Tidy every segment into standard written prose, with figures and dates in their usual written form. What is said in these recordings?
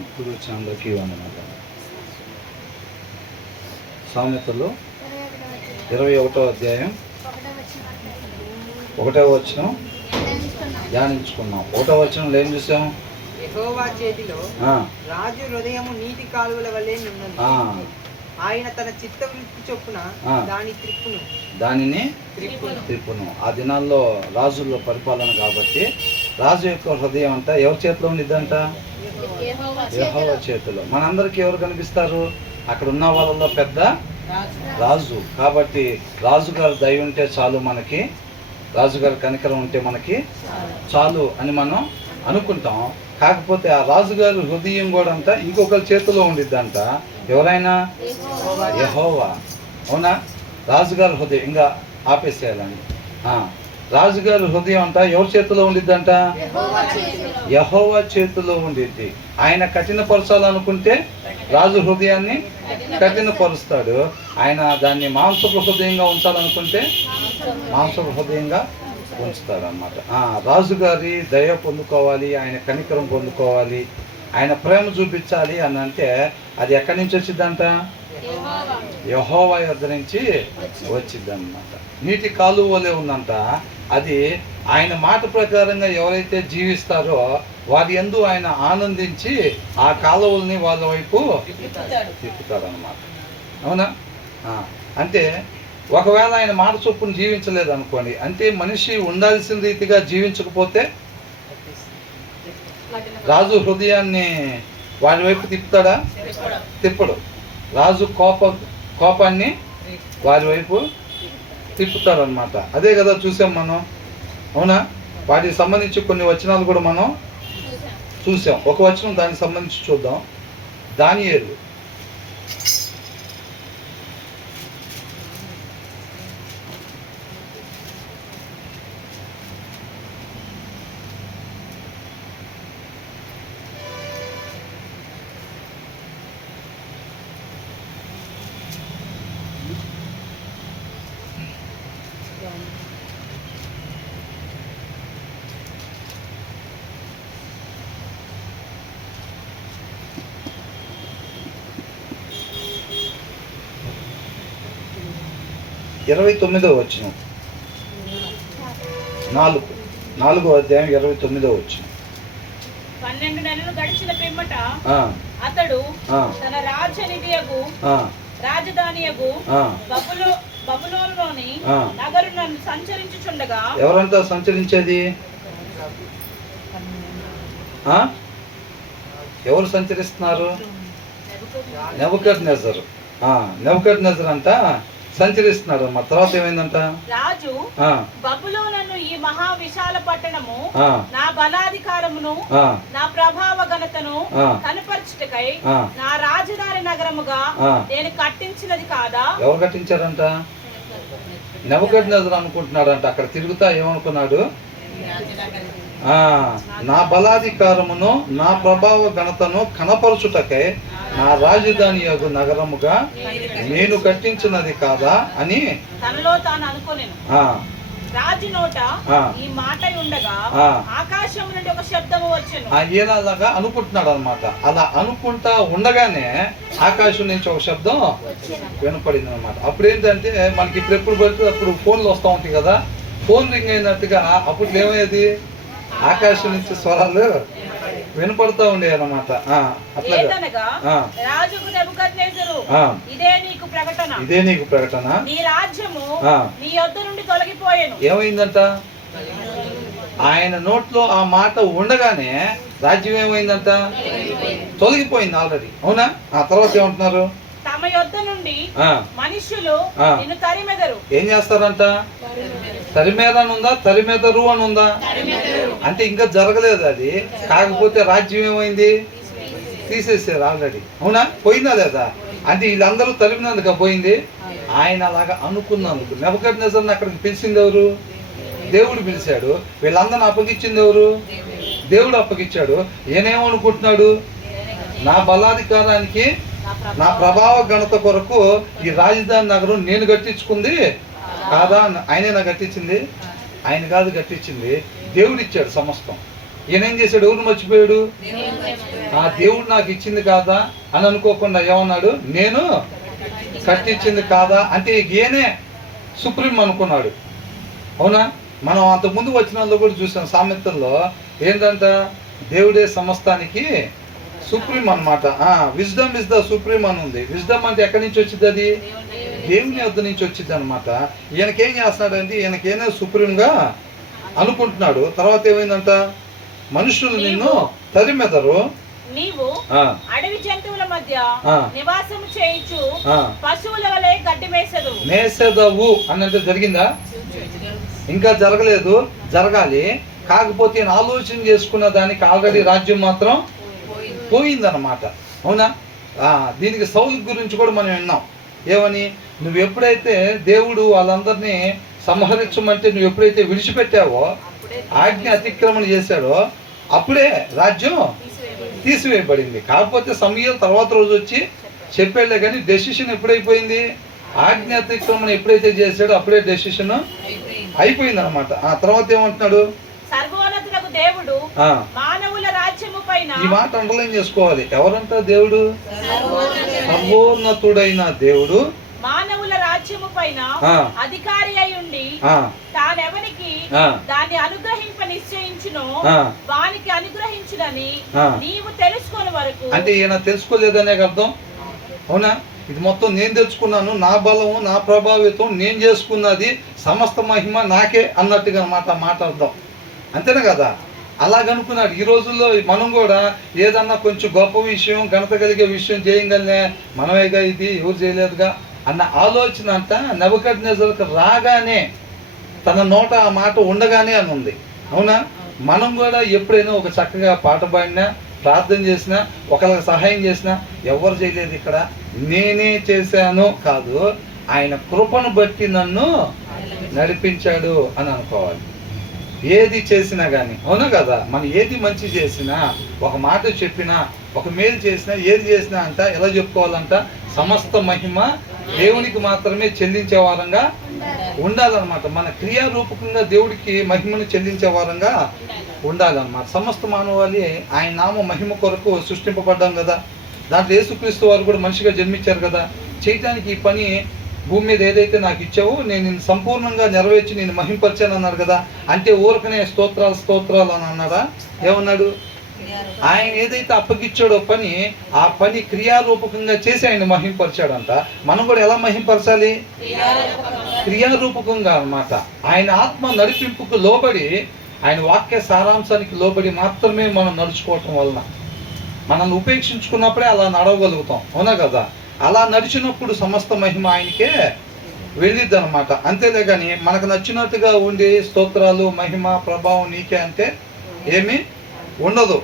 ఇప్పుడు వచ్చిన అందరికీ వందనాలు. సామెతలు 21వ అధ్యాయం 1వ వచనం ధ్యానించుకున్నాం. 1వ వచనంలో ఏం చూసాం? యెహోవా చేతిలో రాజు హృదయము నీటి కాలువల వలె ఉన్నది. ఆయన తన చిత్తవృత్తి చొప్పున దానిని త్రిప్పును. ఆ దినాల్లో రాజుల్లో పరిపాలన కాబట్టి రాజు యొక్క హృదయం అంతా ఎవరి చేతిలో ఉండిద్దంట? యెహోవా చేతిలో. మనందరికి ఎవరు కనిపిస్తారు? అక్కడ ఉన్న వాళ్ళలో పెద్ద రాజు. కాబట్టి రాజుగారు దయ ఉంటే చాలు, మనకి రాజుగారి కనికరం ఉంటే మనకి చాలు అని మనం అనుకుంటాం. కాకపోతే ఆ రాజుగారి హృదయం కూడా అంతా ఇంకొకరి చేతిలో ఉండిద్దంట. ఎవరైనా? యెహోవా. అవునా? రాజుగారి హృదయం ఇంకా ఆపేసేయాలండి. రాజుగారి హృదయం అంతా ఎవరి చేతిలో ఉండిద్దంట? యెహోవా చేతిలో ఉండిద్ది. ఆయన కఠినపరచాలనుకుంటే రాజు హృదయాన్ని కఠినపరుస్తాడు. ఆయన దాన్ని మాంసపు హృదయంగా ఉంచాలనుకుంటే మాంసపు హృదయంగా ఉంచుతాడు అన్నమాట. రాజుగారి దయ పొందుకోవాలి, ఆయన కనికరం పొందుకోవాలి, ఆయన ప్రేమ చూపించాలి అని అంటే అది ఎక్కడి నుంచి వచ్చిందంట? యెహోవా యొద్ద నుంచి వచ్చిందన్నమాట. నీటి కాలువ వలె ఉందంట. అది ఆయన మాట ప్రకారంగా ఎవరైతే జీవిస్తారో వారి యందు ఆయన ఆనందించి ఆ కాలువల్ని వాళ్ళ వైపు తిప్పుతాడనమాట. అవునా? అంటే ఒకవేళ ఆయన మాట చొప్పున జీవించలేదు అనుకోండి, అంటే మనిషి ఉండాల్సిన రీతిగా జీవించకపోతే రాజు హృదయాన్ని వారి వైపు తిప్పుతాడా? తిప్పడు. రాజు కోపాన్ని వారి వైపు తిప్పుతాడు అనమాట. అదే కదా చూసాం మనం. అవునా? వాటికి సంబంధించి కొన్ని వచనాలు కూడా మనం చూసాం. ఒక వచనం దానికి సంబంధించి చూద్దాం. దానియేలు 29వ వచనం, 4వ అధ్యాయం 29వ వచనం. 12 నెలలు గడిచిన పిమ్మట అతడు తన రాజధానియగు బబులోనులోని నగరులను సంచరించుచుండగా. ఎవరంతా సంచరించేది? ఎవరు సంచరిస్తున్నారు? నెబుకద్నెజరు. నెబుకద్నెజరు అంతా సంచరిస్తున్నాడు అన్నమాట. తర్వాత ఏమైందంట? రాజు బబులోనును ఈ మహా విశాల పట్టణము నా బలాధికారమును నా ప్రభావ ఘనతను కనపరచుటకై నా రాజధాని నగరముగా నేను కట్టించినది కాదా? ఎవరు కట్టించారంట? నెబుకద్నెజరు అనుకుంటున్నాడంట. అక్కడ తిరుగుతా ఏమనుకున్నాడు? నా బలాధికారమును నా ప్రభావ ఘనతను కనపరచుటకై నా రాజధాని యొక్క నగరముగా నేను కట్టించినది కాదా అని తనలో తాను అనుకోలేను. రాజు నోట ఈ మాట ఉండగా ఆకాశం నుండి ఒక శబ్దము వచ్చెను. ఈయనలాగా అనుకుంటున్నాడు అనమాట. అలా అనుకుంటా ఉండగానే ఆకాశం నుంచి ఒక శబ్దం వినపడింది అనమాట. అప్పుడు ఏంటంటే మనకి ఇప్పుడు ఎప్పుడు పడితే అప్పుడు ఫోన్లు వస్తూ ఉంటాయి కదా, ఫోన్ రింగ్ అయినట్టుగా అప్పుడు ఏమయ్యేది? ఆకాశం నుంచి స్వరాలు వినపడుతూ ఉండేవి అన్నమాట. ఇదే నీకు ప్రకటన, నీ రాజ్యము నీ యొద్ద నుండి తొలగిపోయేను. ఏమైందంట? ఆయన నోట్లో ఆ మాట ఉండగానే రాజ్యం ఏమైందంట? తొలగిపోయింది ఆల్రెడీ. అవునా? ఆ తర్వాత ఏమంటున్నారు? తమ యొద్ద నుండి మనుషులు నిన్ను తరిమెదరు. ఏం చేస్తారంట? తరిమేదనుందా? తరిమెదరు అని ఉందా? అంటే ఇంకా జరగలేదు అది. కాకపోతే రాజ్యం ఏమైంది? తీసేసారు ఆల్రెడీ. అవునా? పోయిందా లేదా? అంటే వీళ్ళందరూ తరిమినందుకు పోయింది. ఆయన అలాగా అనుకున్నందుకు. నెబుకద్నెజరుని అక్కడికి పిలిచింది ఎవరు? దేవుడు పిలిచాడు. వీళ్ళందరిని అప్పగించింది ఎవరు? దేవుడు అప్పగించాడు. ఈయనేమనుకుంటున్నాడు? నా బలాధికారానికి నా ప్రభావ ఘనత కొరకు ఈ రాజధాని నగరం నేను కట్టించుకుంది కాదా? ఆయనే నా కట్టించింది? ఆయన కాదు కట్టించింది, దేవుడు ఇచ్చాడు సమస్తం. ఈయన ఏం చేశాడు? ఎవరు మర్చిపోయాడు? ఆ దేవుడు నాకు ఇచ్చింది కాదా అని అనుకోకుండా ఏమన్నాడు? నేను కట్టించింది కాదా అంటే ఈయనే సుప్రీం అనుకున్నాడు. అవునా? మనం అంతకుముందు వచ్చిన వాళ్ళు కూడా చూసాం సామెతల్లో ఏంటంట, దేవుడే సమస్తానికి సుప్రీం అనమాట. విజ్డమ్ ఇస్ ద సుప్రీం అని ఉంది. విజ్డమ్ అంటే ఎక్కడి నుంచి వచ్చింది? అది దేవుని వద్ద నుంచి వచ్చింది అనమాట. ఈయనకేం చేస్తున్నాడంటే ఈయనకేనే సుప్రీంగా అనుకుంటున్నాడు. తర్వాత ఏమైందంట, మనుషులు నిన్ను తరిమెదరు, నీవు అడవి జంతువుల మధ్య నివాసం చేయించు పశువుల వలె గడ్డి మేసెదవు అన్నట్టు జరిగిందా? ఇంకా జరగలేదు, జరగాలి. కాకపోతే ఈయన ఆలోచన చేసుకున్న దానికి ఆల్రెడీ రాజ్యం మాత్రం పోయిందన్నమాట. అవునా? దీనికి సౌలు గురించి కూడా మనం విన్నాం. ఏమని? నువ్వు ఎప్పుడైతే దేవుడు వాళ్ళందరినీ సంహరించమంటే నువ్వు ఎప్పుడైతే విడిచిపెట్టావో, ఆజ్ఞ అతిక్రమణ చేశాడో, అప్పుడే రాజ్యం తీసివేయబడింది. కాకపోతే సమయం తర్వాత రోజు వచ్చి చెప్పాడులే, కానీ డెసిషన్ ఎప్పుడైపోయింది? ఆజ్ఞ అతిక్రమణ ఎప్పుడైతే చేశాడో అప్పుడే డెసిషన్ అయిపోయింది అనమాట. ఆ తర్వాత ఏమంటున్నాడు? సర్వోన్నతులకు దేవుడు మానవుల రాజ్యము పైన. ఈ మాట అండర్లైన్ చేసుకోవాలి. ఎవరంట దేవుడు? సర్వోన్నతుడైన దేవుడు మానవుల రాజ్యము పైన అధికారి అయి ఉండి తానెవనికి దాన్ని అనుగ్రహింప నిశ్చయించునో వానికి అనుగ్రహించునని నీవు తెలుసుకునే వరకు. అంటే ఈయన తెలుసుకోలేదనే అర్థం. అవునా? ఇది మొత్తం నేను తెచ్చుకున్నాను, నా బలము నా ప్రభావితం నేను చేసుకున్నది, సమస్త మహిమ నాకే అన్నట్టుగా మాట అర్థం. అంతేనా కదా? అలాగనుకున్నాడు. ఈ రోజుల్లో మనం కూడా ఏదన్నా కొంచెం గొప్ప విషయం, ఘనత కలిగే విషయం చేయగలనే, మనమేగా ఇది, ఎవరు చేయలేదుగా అన్న ఆలోచన అంతా నెబుకద్నెజరుకు రాగానే, తన నోట ఆ మాట ఉండగానే అని ఉంది. అవునా? మనం కూడా ఎప్పుడైనా ఒక చక్కగా పాట పాడినా, ప్రార్థన చేసినా, ఒకరికి సహాయం చేసినా, ఎవరు చేయలేదు ఇక్కడ, నేనే చేశాను కాదు, ఆయన కృపను బట్టి నన్ను నడిపించాడు అని అనుకోవాలి. ఏది చేసినా కానీ. అవునా కదా? మనం ఏది మంచి చేసినా, ఒక మాట చెప్పినా, ఒక మేలు చేసినా, ఏది చేసినా అంట ఎలా చెప్పుకోవాలంట, సమస్త మహిమ దేవునికి మాత్రమే చెల్లించే వారంగా ఉండాలన్నమాట. మన క్రియారూపకంగా దేవుడికి మహిమను చెల్లించే వారంగా ఉండాలన్నమాట. సమస్త మానవాళి ఆయన నామ మహిమ కొరకు సృష్టింపబడ్డాం కదా. దాంట్లో యేసుక్రీస్తు వారు కూడా మనిషిగా జన్మించారు కదా. చేయటానికి ఈ పని భూమి మీద ఏదైతే నాకు ఇచ్చావో నేను సంపూర్ణంగా నెరవేర్చి నేను మహింపరిచాను అన్నారు కదా. అంటే ఊరకనే స్తోత్రాలు అని అన్నారా? ఏమన్నాడు? ఆయన ఏదైతే అప్పగిచ్చాడో పని, ఆ పని క్రియారూపకంగా చేసి ఆయన మహింపరిచాడంట. మనం కూడా ఎలా మహింపరచాలి? క్రియారూపకంగా అన్నమాట. ఆయన ఆత్మ నడిపింపుకు లోబడి, ఆయన వాక్య సారాంశానికి లోబడి మాత్రమే మనం నడుచుకోవటం వలన, మనం ఉపేక్షించుకున్నప్పుడే అలా నడవగలుగుతాం. అవునా కదా? అలా నడిచినప్పుడు సమస్త మహిమ ఆయనకే వెళ్ళిద్ది అనమాట. అంతేలే కానీ మనకు నచ్చినట్టుగా ఉండి స్తోత్రాలు మహిమ ప్రభావం నీకే అంటే ఏమీ ఉండదు.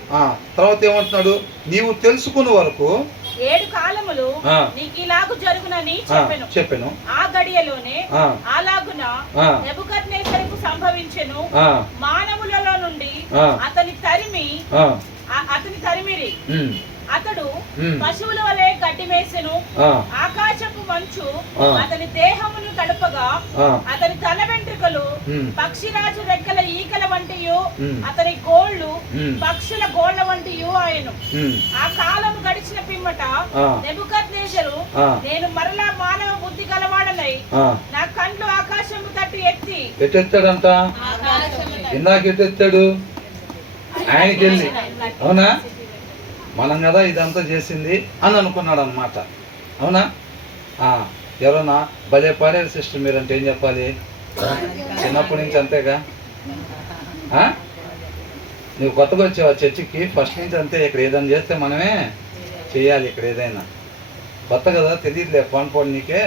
తర్వాత ఏమంటున్నాడు? నీవు తెలుసుకునే వరకు 7 కాలములు నీకు ఇలాగు జరుగునని చెప్పెను. ఆ గడియలోనే అలాగున నెబుకద్నెజరుకు సంభవించెను. మానవులలో నుండి అతని తరిమిరి. అతడు పశువుల వలె గడ్డి మేసెను. ఆకాశపు మంచు అతని దేహమును తడుపగా అతని తల వెంట్రుకలు పక్షిరాజు రెక్కల ఈకల వంటియు, అతని గోళ్లు పక్షుల గోళ్ల వంటియు ఆయను. ఆ కాలము గడిచిన పిమ్మట నెబుకద్నెజరు, నేను మరలా మానవ బుద్ధి గలవాడనై నా కండ్లు ఆకాశము తట్టు ఎత్తెత్తాడంట. ఇందాక ఎత్తెత్తాడు ఆయనకెళ్ళి. అవునా? మనం కదా ఇదంతా చేసింది అని అనుకున్నాడు అనమాట. అవునా? ఎవరన్నా భలే పాడారు సిస్టర్ మీరంటే ఏం చెప్పాలి? చిన్నప్పటి నుంచి అంతేగా. నువ్వు కొత్తగా వచ్చావు చర్చికి, ఫస్ట్ నుంచి అంతే. ఇక్కడ ఏదైనా చేస్తే మనమే చేయాలి. ఇక్కడ ఏదైనా కొత్త కదా, తెలియదులే, పోను నీకే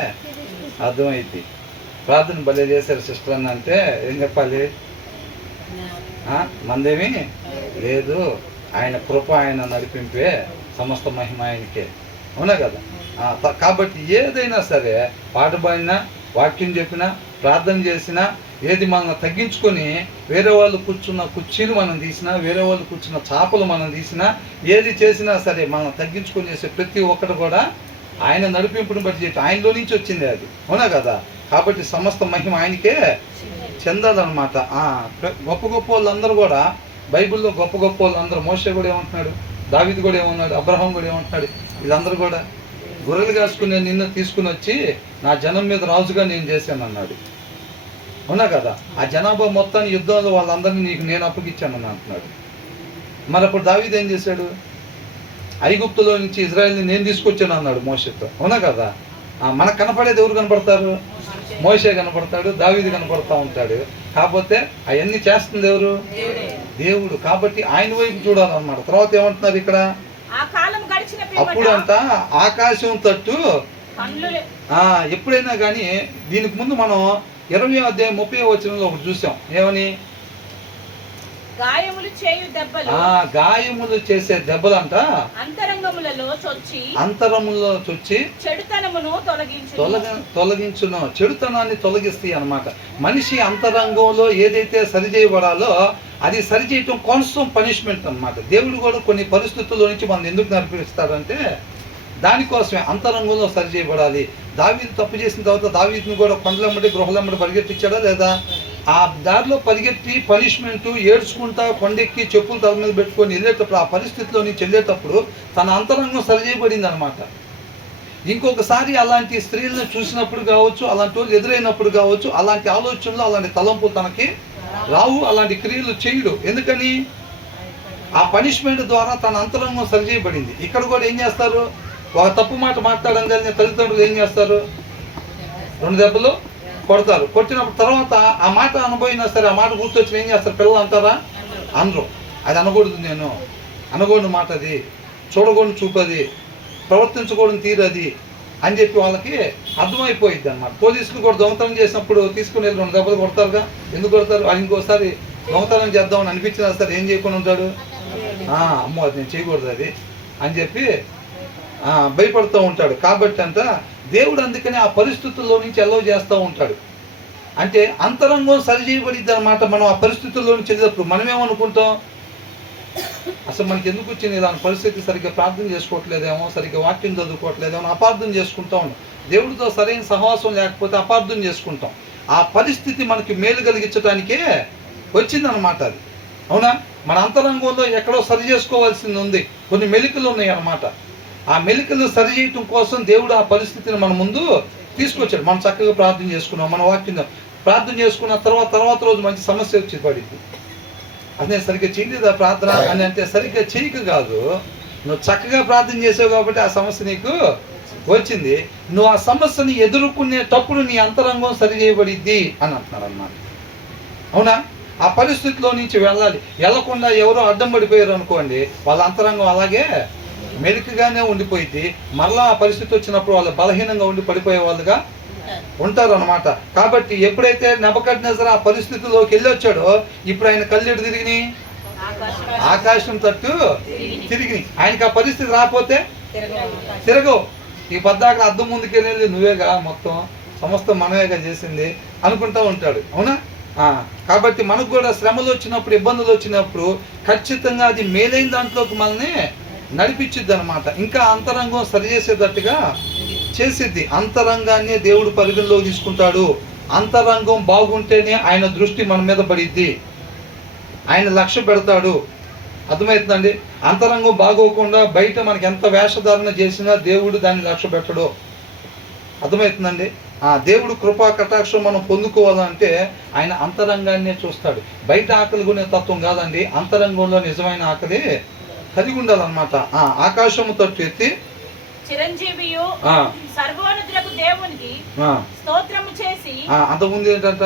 అర్థమైంది. ప్రార్థన భలే చేశారు సిస్టర్ అని అంటే ఏం చెప్పాలి? మందేమీ లేదు, ఆయన కృప ఆయన నడిపింపే, సమస్త మహిమ ఆయనకే. అవునా కదా? కాబట్టి ఏదైనా సరే, పాట పాడినా, వాక్యం చెప్పినా, ప్రార్థన చేసినా, ఏది మనం తగ్గించుకొని వేరే వాళ్ళు కూర్చున్న కుర్చీలు మనం తీసినా, వేరే వాళ్ళు కూర్చున్న చాపలు మనం తీసినా, ఏది చేసినా సరే మనం తగ్గించుకొని చేసే ప్రతి ఒక్కటి కూడా ఆయన నడిపింపుని బట్టి చెప్పి ఆయనలో నుంచి వచ్చింది అది. అవునా కదా? కాబట్టి సమస్త మహిమ ఆయనకే చెందాలన్నమాట. గొప్ప గొప్ప వాళ్ళందరూ కూడా బైబిల్లో గొప్ప గొప్ప వాళ్ళు అందరూ, మోషే కూడా ఏమంటున్నాడు, దావీదు కూడా ఏమన్నాడు, అబ్రహాం కూడా ఏమంటున్నాడు, వీళ్ళందరూ కూడా గొర్రెలు కాసుకుని నిన్ను తీసుకుని వచ్చి నా జనం మీద రాజుగా నేను చేశాను అన్నాడు. అవునా కదా? ఆ జనాభా మొత్తాన్ని యుద్ధంలో వాళ్ళందరినీ నీకు నేను అప్పగిచ్చానని అంటున్నాడు. మరి అప్పుడు దావీదు ఏం చేశాడు? ఐగుప్తులో నుంచి ఇజ్రాయెల్ని నేను తీసుకొచ్చాను అన్నాడు మోషేతో. అవునా కదా? మనకు కనపడేది ఎవరు కనపడతారు? మోషే కనపడతాడు, దావీదు కనపడతా ఉంటాడు. కాకపోతే అవన్నీ చేస్తుంది ఎవరు? దేవుడు. కాబట్టి ఆయన వైపు చూడాలన్నమాట. తర్వాత ఏమంటున్నారు ఇక్కడ, అప్పుడు అంట ఆకాశం తట్టు. ఎప్పుడైనా కానీ దీనికి ముందు మనం 20వ అధ్యాయం 30వ వచనంలో ఒకటి చూసాం. ఏమని? గాయములు చేసే దెబ్బలంట అంతరంగములలో చొచ్చి తొలగించును. చెడుతనాన్ని తొలగిస్తాయి అన్నమాట. మనిషి అంతరంగంలో ఏదైతే సరిచేయబడాలో అది సరిచేయటం కోసం పనిష్మెంట్ అన్నమాట. దేవుడు కూడా కొన్ని పరిస్థితుల్లో నుంచి మనం ఎందుకు నడిపిస్తాడంటే దానికోసమే, అంతరంగంలో సరిచేయబడాలి. దావీదు తప్పు చేసిన తర్వాత దావీదుని కూడా కొండలమ్మడి గృహలమ్మడి పరిగెట్టించాడా లేదా? ఆ దారిలో పరిగెత్తి పనిష్మెంట్ ఏడ్చుకుంటా కొండెక్కి చెప్పులు తల మీద పెట్టుకొని వెళ్ళేటప్పుడు, ఆ పరిస్థితిలో నుంచి వెళ్ళేటప్పుడు తన అంతరంగం సరిచేయబడింది అనమాట. ఇంకొకసారి అలాంటి స్త్రీలను చూసినప్పుడు కావచ్చు, అలాంటి వాళ్ళు ఎదురైనప్పుడు కావచ్చు, అలాంటి ఆలోచనలు అలాంటి తలంపులు తనకి రావు, అలాంటి క్రియలు చేయడు. ఎందుకని? ఆ పనిష్మెంట్ ద్వారా తన అంతరంగం సరిచేయబడింది. ఇక్కడ కూడా ఏం చేస్తారు? ఒక తప్పు మాట మాట్లాడడం కానీ తల్లిదండ్రులు ఏం చేస్తారు? 2 దెబ్బలు కొడతారు. కొట్టినప్పుడు తర్వాత ఆ మాట అనుభవినా సరే ఆ మాట గుర్తొచ్చిన ఏం చేస్తారు? పిల్లలు అంటారా? అనరు. అది అనకూడదు, నేను అనకూడని మాట, అది చూడకూడని చూపది, ప్రవర్తించకూడని తీరది అని చెప్పి వాళ్ళకి అర్థమైపోయింది అన్నమాట. పోలీసులు కూడా దొంగతనం చేసినప్పుడు తీసుకుని వెళ్ళి 2 దెబ్బలు కొడతారుగా. ఎందుకు కొడతారు? వాళ్ళు ఇంకోసారి దొంగతనం చేద్దామని అనిపించినా సరే ఏం చేయకుండా ఉంటాడు? అమ్మో అది నేను చేయకూడదు అది అని చెప్పి భయపడుతూ ఉంటాడు. కాబట్టి అంట దేవుడు అందుకని ఆ పరిస్థితుల్లో నుంచి ఎల్లో చేస్తూ ఉంటాడు. అంటే అంతరంగం సరిచేయబడిద్ది అనమాట. మనం ఆ పరిస్థితుల్లో నుంచి వెళ్ళేటప్పుడు మనం ఏమనుకుంటాం? అసలు మనకి ఎందుకు వచ్చింది దాని పరిస్థితి, సరిగ్గా ప్రార్థన చేసుకోవట్లేదేమో, సరిగ్గా వాక్యం చదువుకోవట్లేదేమో, అపార్థం చేసుకుంటా ఉన్నాం. దేవుడితో సరైన సహవాసం లేకపోతే అపార్థం చేసుకుంటాం. ఆ పరిస్థితి మనకి మేలు కలిగించడానికే వచ్చిందనమాట అది. అవునా? మన అంతరంగంలో ఎక్కడో సరి చేసుకోవాల్సింది ఉంది, కొన్ని మెలికలు ఉన్నాయి అన్నమాట. ఆ మెలికలు సరి చేయటం కోసం దేవుడు ఆ పరిస్థితిని మన ముందు తీసుకొచ్చాడు. మనం చక్కగా ప్రార్థన చేసుకున్నాం, మన వాక్యం ప్రార్థన చేసుకున్న తర్వాత రోజు మంచి సమస్య వచ్చి పడింది. అదే సరిగ్గా చేయలేదా ప్రార్థన అని అంటే సరిగ్గా చేయక కాదు, నువ్వు చక్కగా ప్రార్థన చేసావు కాబట్టి ఆ సమస్య నీకు వచ్చింది. నువ్వు ఆ సమస్యని ఎదుర్కొనేటప్పుడు నీ అంతరంగం సరి చేయబడిద్ది అని అంటున్నారు అన్నమాట. అవునా? ఆ పరిస్థితిలో నుంచి వెళ్ళాలి. వెళ్ళకుండా ఎవరో అడ్డం పడిపోయారు అనుకోండి, వాళ్ళ అంతరంగం అలాగే మెలికగానే ఉండిపోయింది. మరలా ఆ పరిస్థితి వచ్చినప్పుడు వాళ్ళు బలహీనంగా ఉండి పడిపోయే వాళ్ళుగా ఉంటారు అనమాట. కాబట్టి ఎప్పుడైతే నెబుకద్నెజర్ ఆ పరిస్థితిలోకి వెళ్ళి వచ్చాడో ఇప్పుడు ఆయన కళ్ళెడు తిరిగి ఆకాశం తట్టు తిరిగి, ఆయనకి ఆ పరిస్థితి రాకపోతే తిరగవు. ఈ పద్దాక అద్దం ముందుకెళ్ళి నువ్వేగా మొత్తం సమస్తం మనమేగా చేసింది అనుకుంటూ ఉంటాడు. అవునా? కాబట్టి మనకు కూడా శ్రమలు వచ్చినప్పుడు, ఇబ్బందులు వచ్చినప్పుడు ఖచ్చితంగా అది మేలైన దాంట్లోకి మనల్ని నడిపించిద్ది అనమాట. ఇంకా అంతరంగం సరిచేసేటట్టుగా చేసిద్ది. అంతరంగాన్ని దేవుడు పరిగణలో తీసుకుంటాడు. అంతరంగం బాగుంటేనే ఆయన దృష్టి మన మీద పడిద్ది, ఆయన లక్ష్య పెడతాడు. అర్థమవుతుందండి? అంతరంగం బాగోకుండా బయట మనకి ఎంత వేషధారణ చేసినా దేవుడు దాన్ని లక్ష్య పెట్టడు. అర్థమవుతుందండి? దేవుడు కృపా కటాక్షం మనం పొందుకోవాలంటే ఆయన అంతరంగాన్నే చూస్తాడు. బయట ఆకలి కొనే తత్వం కాదండి, అంతరంగంలో నిజమైన ఆకలి కలిగి ఉండాలన్నమాట. ఆకాశము తట్టు ఎత్తి చిరంజీవియు సర్వోన్నతులకు దేవునికి స్తోత్రము చేసి, అంతకుముందు ఏంటంట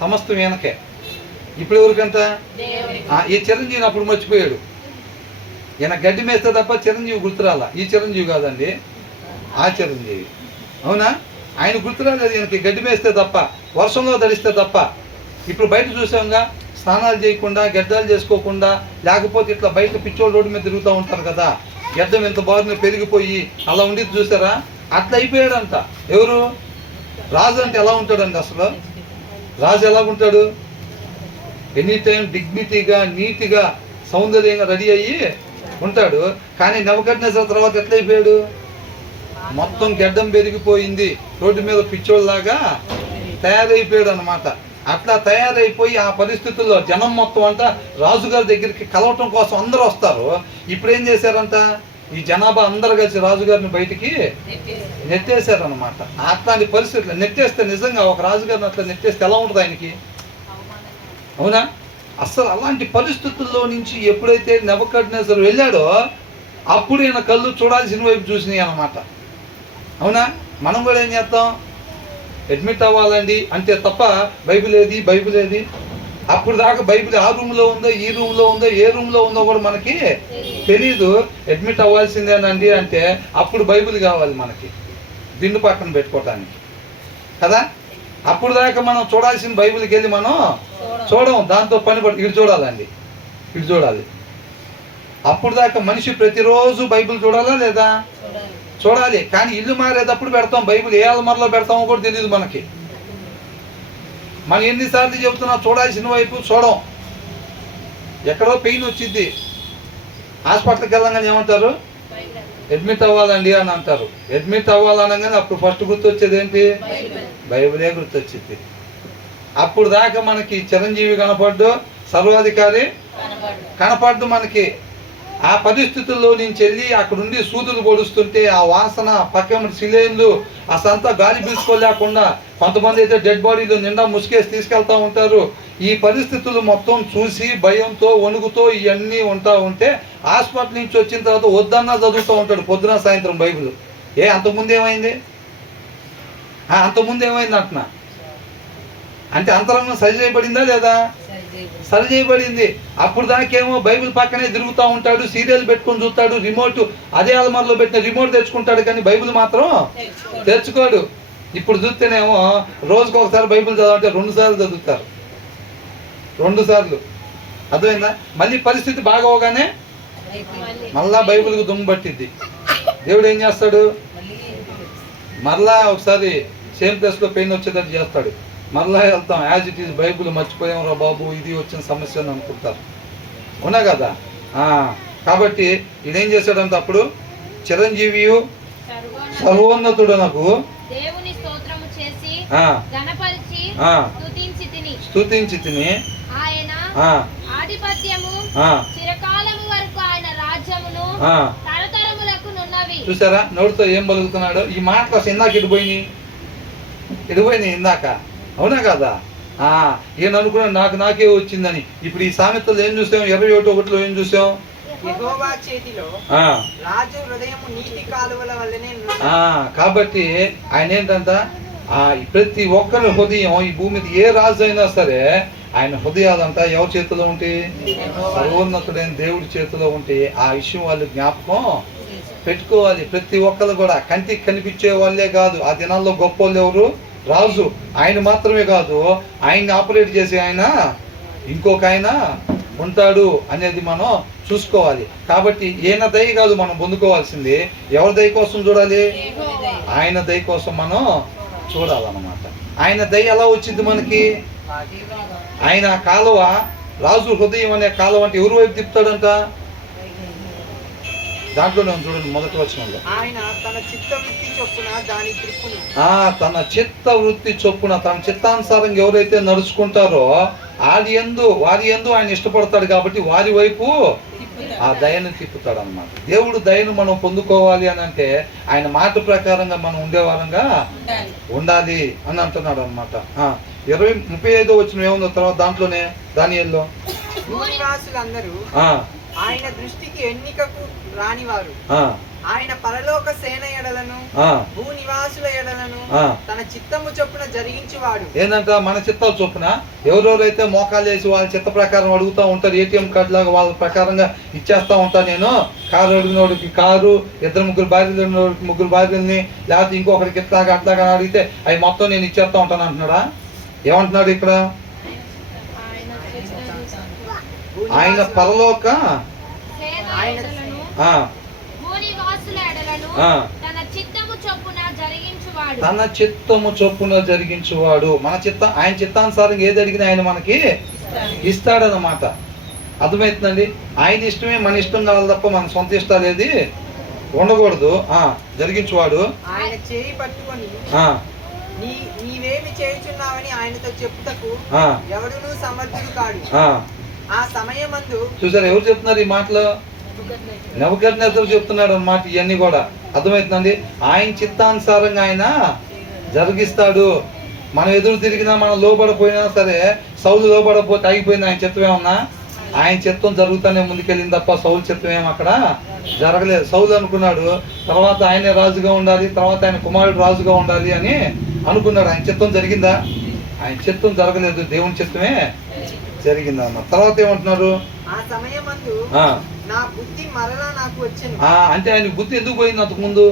సమస్తం ఈయనకే, ఇప్పుడు ఎవరికంట? ఈ చిరంజీవిని అప్పుడు మర్చిపోయాడు. ఈయన గడ్డి మేస్తే తప్ప చిరంజీవి గుర్తురాల. ఈ చిరంజీవి కాదండి, ఆ చిరంజీవి. అవునా? ఆయన గుర్తురాలేదు ఈయనకి గడ్డి మేస్తే తప్ప, వర్షంలో తడిస్తే తప్ప. ఇప్పుడు బయట చూసాంగా, స్నానాలు చేయకుండా గడ్డాలు చేసుకోకుండా, లేకపోతే ఇట్లా బయట పిచ్చోళ్ళు రోడ్డు మీద తిరుగుతూ ఉంటారు కదా, గడ్డం ఎంత బాగుందో పెరిగిపోయి అలా ఉండేది చూసారా? అట్లా అయిపోయాడంట. ఎవరు? రాజు అంటే ఎలా ఉంటాడండి అసలు? రాజు ఎలాగుంటాడు? ఎనీ టైం డిగ్నిటీగా, నీట్గా, సౌందర్యంగా రెడీ అయ్యి ఉంటాడు. కానీ నెబుకద్నెజర్ తర్వాత ఎట్లా అయిపోయాడు? మొత్తం గడ్డం పెరిగిపోయింది, రోడ్డు మీద పిచ్చోళ్ళలాగా తయారైపోయాడు అనమాట. అట్లా తయారైపోయి ఆ పరిస్థితుల్లో జనం మొత్తం అంతా రాజుగారి దగ్గరికి కలవటం కోసం అందరూ వస్తారు. ఇప్పుడు ఏం చేశారంట, ఈ జనాభా అందరు కలిసి రాజుగారిని బయటికి నెట్టేశారనమాట. అట్లాంటి పరిస్థితులు నెట్టేస్తే నిజంగా ఒక రాజుగారిని అట్లా నెట్టేస్తే ఎలా ఉంటుంది ఆయనకి? అవునా? అసలు అలాంటి పరిస్థితుల్లో నుంచి ఎప్పుడైతే నెబుకద్నెజరు వెళ్ళాడో అప్పుడు ఈయన కళ్ళు చూడాల్సిన వైపు చూసినాయి అన్నమాట. అవునా? మనం కూడా ఏం చేస్తాం, అడ్మిట్ అవ్వాలండి అంటే తప్ప బైబిల్ ఏది అప్పుడు దాకా బైబిల్ ఆ రూమ్లో ఉందో ఈ రూమ్లో ఉందో ఏ రూమ్లో ఉందో కూడా మనకి తెలీదు. అడ్మిట్ అవ్వాల్సిందేనండి అంటే అప్పుడు బైబిల్ కావాలి మనకి దిండు పక్కన పెట్టుకోవటానికి కదా. అప్పుడు దాకా మనం చూడాల్సిన బైబిల్కి వెళ్ళి మనం చూడము, దాంతో పని ఇటు చూడాలండి, ఇటు చూడాలి. అప్పుడు దాకా మనిషి ప్రతిరోజు బైబిల్ చూడాలా లేదా? చూడాలి. కానీ ఇల్లు మారేటప్పుడు పెడతాం బైబిల్, ఏ అల్మార్లో పెడతామో కూడా తెలియదు మనకి. మనం ఎన్నిసార్లు చెబుతున్నా చూడాల్సిన వైపు చూడం. ఎక్కడో పెయిన్ వచ్చింది, హాస్పిటల్కి వెళ్ళంగానే ఏమంటారు, అడ్మిట్ అవ్వాలండి అని అంటారు. అడ్మిట్ అవ్వాలనగానే అప్పుడు ఫస్ట్ గుర్తొచ్చేది ఏంటి? బైబిలే గుర్తొచ్చింది. అప్పుడు దాకా మనకి చిరంజీవి కనపడ్డు, సర్వాధికారి కనపడ్డు మనకి. ఆ పరిస్థితుల్లో నుంచి వెళ్ళి అక్కడుండి సూదులు పొడుస్తుంటే ఆ వాసన, పక్కన సిలేన్లు, అసంతా గాలి పీల్చుకోలేకుండా కొంతమంది అయితే డెడ్ బాడీలు నిండా ముసుకేసి తీసుకెళ్తూ ఉంటారు. ఈ పరిస్థితులు మొత్తం చూసి భయంతో వణుకుతో ఇవన్నీ ఉంటా ఉంటే హాస్పిటల్ నుంచి వచ్చిన తర్వాత వద్దన్నా చదువుతూ ఉంటాడు పొద్దున సాయంత్రం బైబిల్. అంతకుముందు ఏమైంది అంటున్నా అంటే అంతరంగం సరి చేయబడిందా లేదా? సరి చేయబడింది. అప్పుడు దాకేమో బైబిల్ పక్కనే తిరుగుతూ ఉంటాడు, సీరియల్ పెట్టుకొని చూస్తాడు, రిమోట్ అదే అల్మార్లో పెట్టిన రిమోట్ తెచ్చుకుంటాడు, కానీ బైబిల్ మాత్రం తెచ్చుకోడు. ఇప్పుడు చూస్తేనేమో రోజుకు ఒకసారి బైబిల్ చదవంటే 2 సార్లు చదువుతారు, 2 సార్లు. అర్థమైందా? మళ్ళీ పరిస్థితి బాగోగానే మళ్ళా బైబిల్కి దుమ్ము పట్టిద్ది. దేవుడు ఏం చేస్తాడు, మరలా ఒకసారి సేమ్ ప్లేస్లో పెయిన్ వచ్చేటట్టు చేస్తాడు. మరలా వెళ్తాం, యాజ్ ఇట్ ఈజ్ బైబిల్ మర్చిపోయాం రా బాబు, ఇది వచ్చిన సమస్య అని అనుకుంటారు. అవునా కదా? కాబట్టి ఇదేం చేశాడంటే అప్పుడు చిరంజీవియు సర్వోన్నతుడనకు స్తుతించి తిని చూసారా నోటితో ఏం పలుకుతున్నాడు. ఈ మాటలు అసలు ఇందాక ఎడిపోయినాయి ఇందాక. అవునా కదా? ఈయన అనుకున్నాడు నాకే వచ్చిందని. ఇప్పుడు ఈ సామెతలు ఏం చూసాం, 21:1 ఏం చూసాం, కాబట్టి ఆయన ఏంటంట, ప్రతి ఒక్కరి హృదయం ఈ భూమి మీద ఏ రాజు అయినా సరే ఆయన హృదయాలంతా ఎవరి చేతిలో ఉంటే, సర్వోన్నతుడైన దేవుడి చేతిలో ఉంటే ఆ విషయం వాళ్ళు జ్ఞాపకం పెట్టుకోవాలి. ప్రతి ఒక్కరు కూడా కంటికి కనిపించే వాళ్ళే కాదు, ఆ దినాల్లో గొప్ప వాళ్ళు ఎవరు, రాజు. ఆయన మాత్రమే కాదు, ఆయన్ని ఆపరేట్ చేసే ఆయన ఇంకొక ఆయన ఉంటాడు అనేది మనం చూసుకోవాలి. కాబట్టి ఈయన దయ కాదు మనం పొందుకోవాల్సింది, ఎవరి దయ కోసం చూడాలి, ఆయన దయ కోసం మనం చూడాలన్నమాట. ఆయన దయ ఎలా వచ్చింది మనకి, ఆయన కాలువ, రాజు హృదయం అనే కాలువ అంటే ఎవరి వైపు తిప్పుతాడంట, దాంట్లో నేను చూడండి మొదటి వచనంలో, తన చిత్త వృత్తి చొప్పున తన చిత్తానుసారంగా ఎవరైతే నడుచుకుంటారో వారి యందు ఆయన ఇష్టపడతాడు కాబట్టి వారి వైపు ఆ దయను తిప్పుతాడు అన్నమాట. దేవుడు దయను మనం పొందుకోవాలి అని అంటే ఆయన మాట ప్రకారంగా మనం ఉండేవారంగా ఉండాలి అని అంటున్నాడు అనమాట. 35వ వచనం ఏముందో తర్వాత దాంట్లోనే దానియేలులో, ఆయన దృష్టికి ఎన్నికకు రానివారు, ఆయన పరలోక సేన ఎడలను భూనివాసుల ఎడలను తన చిత్తము చొప్పున జరిగించువాడు. ఏంటంట, మన చిత్తాలు చొప్పున ఎవరెవరైతే మోకాలు వేసి వాళ్ళ చిత్త ప్రకారం అడుగుతూ ఉంటారు, ఏటీఎం కార్డు లాగా వాళ్ళ ప్రకారంగా ఇచ్చేస్తా ఉంటాను నేను. కారు అడిగినోడికి కారు, 2-3 భార్యలు 3 భార్యల్ని, లేకపోతే ఇంకొకరికి ఇట్లాగా అట్లాగా అడిగితే అవి మొత్తం నేను ఇచ్చేస్తా ఉంటాను అంటున్నాడా? ఏమంటున్నాడు ఇక్కడ, ఆయన పరలోక తన చిత్తము చొప్పున జరిగించువాడు. ఆయన చిత్తానుసారం ఏది అడిగినా ఆయన మనకి ఇస్తాడనమాట. అర్థమవుతుందండి? ఆయన ఇష్టమే మన ఇష్టం కావాలి తప్ప మన సొంత ఇష్టాలు ఏది ఉండకూడదు. జరిగించువాడు. ఆయన చేయి పట్టుకొని నీవేమి చేయుచున్నావని ఆయనతో చెప్పుటకు ఎవడునూ సమర్థుడు కాడు. ఆ సమయమందు చూసారు ఎవరు చెప్తున్నారు ఈ మాటలు? నెబుకద్నెజరు చెప్తున్నాడు అన్నమాట. ఇవన్నీ కూడా అర్థమవుతుందండి. ఆయన చిత్తానుసారంగా ఆయన జరిగిస్తాడు. మనం ఎదురు తిరిగినా మనం లోపడిపోయినా సరే, సౌలు లోపడపోతే ఆగిపోయింది ఆయన చిత్తం ఏమన్నా? ఆయన చిత్తం జరుగుతానే ముందుకెళ్ళింది తప్ప సౌలు చిత్తం ఏం అక్కడ జరగలేదు. సౌలు అనుకున్నాడు తర్వాత ఆయనే రాజుగా ఉండాలి, తర్వాత ఆయన కుమారుడు రాజుగా ఉండాలి అని అనుకున్నాడు. ఆయన చిత్తం జరిగిందా? ఆయన చిత్తం జరగలేదు, దేవుని చిత్తమే జరిగిందన్నమాట. తర్వాత ఏమంటున్నారు? ఆ సమయమందు నా బుద్ధి మరలా నాకు వచ్చెను. అంటే ఆయన బుద్ధి ఎందుకు పోయింది? అంతకుముందు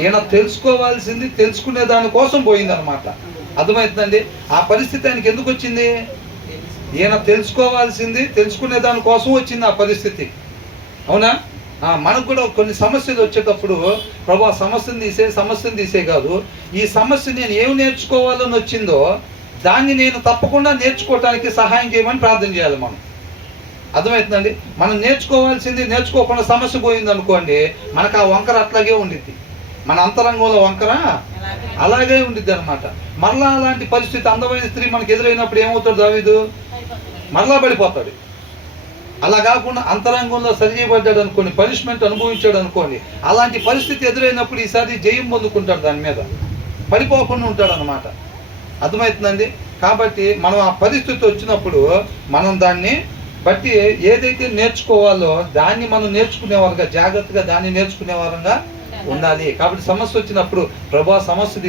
ఈయన తెలుసుకోవాల్సింది తెలుసుకునే దానికోసం పోయింది అనమాట. అర్థమవుతుందండి. ఆ పరిస్థితి ఆయనకి ఎందుకు వచ్చింది? ఈయన తెలుసుకోవాల్సింది తెలుసుకునే దానికోసం వచ్చింది ఆ పరిస్థితి. అవునా? మనకు కూడా కొన్ని సమస్యలు వచ్చేటప్పుడు ప్రభు సమస్యను తీసే కాదు, ఈ సమస్య నేను ఏమి నేర్చుకోవాలని వచ్చిందో దాన్ని నేను తప్పకుండా నేర్చుకోవటానికి సహాయం చేయమని ప్రార్థన చేయాలి మనం. అర్థమవుతుందండి. మనం నేర్చుకోవాల్సింది నేర్చుకోకుండా సమస్య పోయింది అనుకోండి, మనకు ఆ వంకర అట్లాగే ఉండిద్ది. మన అంతరంగంలో వంకర అలాగే ఉండిద్ది అనమాట. మరలా అలాంటి పరిస్థితి అందమైన స్త్రీ మనకు ఎదురైనప్పుడు ఏమవుతాడు దావీదు? మరలా పడిపోతాడు. అలా కాకుండా అంతరంగంలో సరిచేయబడ్డాడు అనుకోండి, పనిష్మెంట్ అనుభవించాడు అనుకోండి, అలాంటి పరిస్థితి ఎదురైనప్పుడు ఈసారి జయం పొందుకుంటాడు, దాని మీద పడిపోకుండా ఉంటాడు అనమాట. అర్థమవుతుందండి. కాబట్టి మనం ఆ పరిస్థితి వచ్చినప్పుడు మనం దాన్ని బట్టి ఏదైతే నేర్చుకోవాలో దాన్ని మనం నేర్చుకునేవారుగా, జాగ్రత్తగా దాన్ని నేర్చుకునేవారంగా ఉండాలి. కాబట్టి సమస్య వచ్చినప్పుడు ప్రభా సమస్య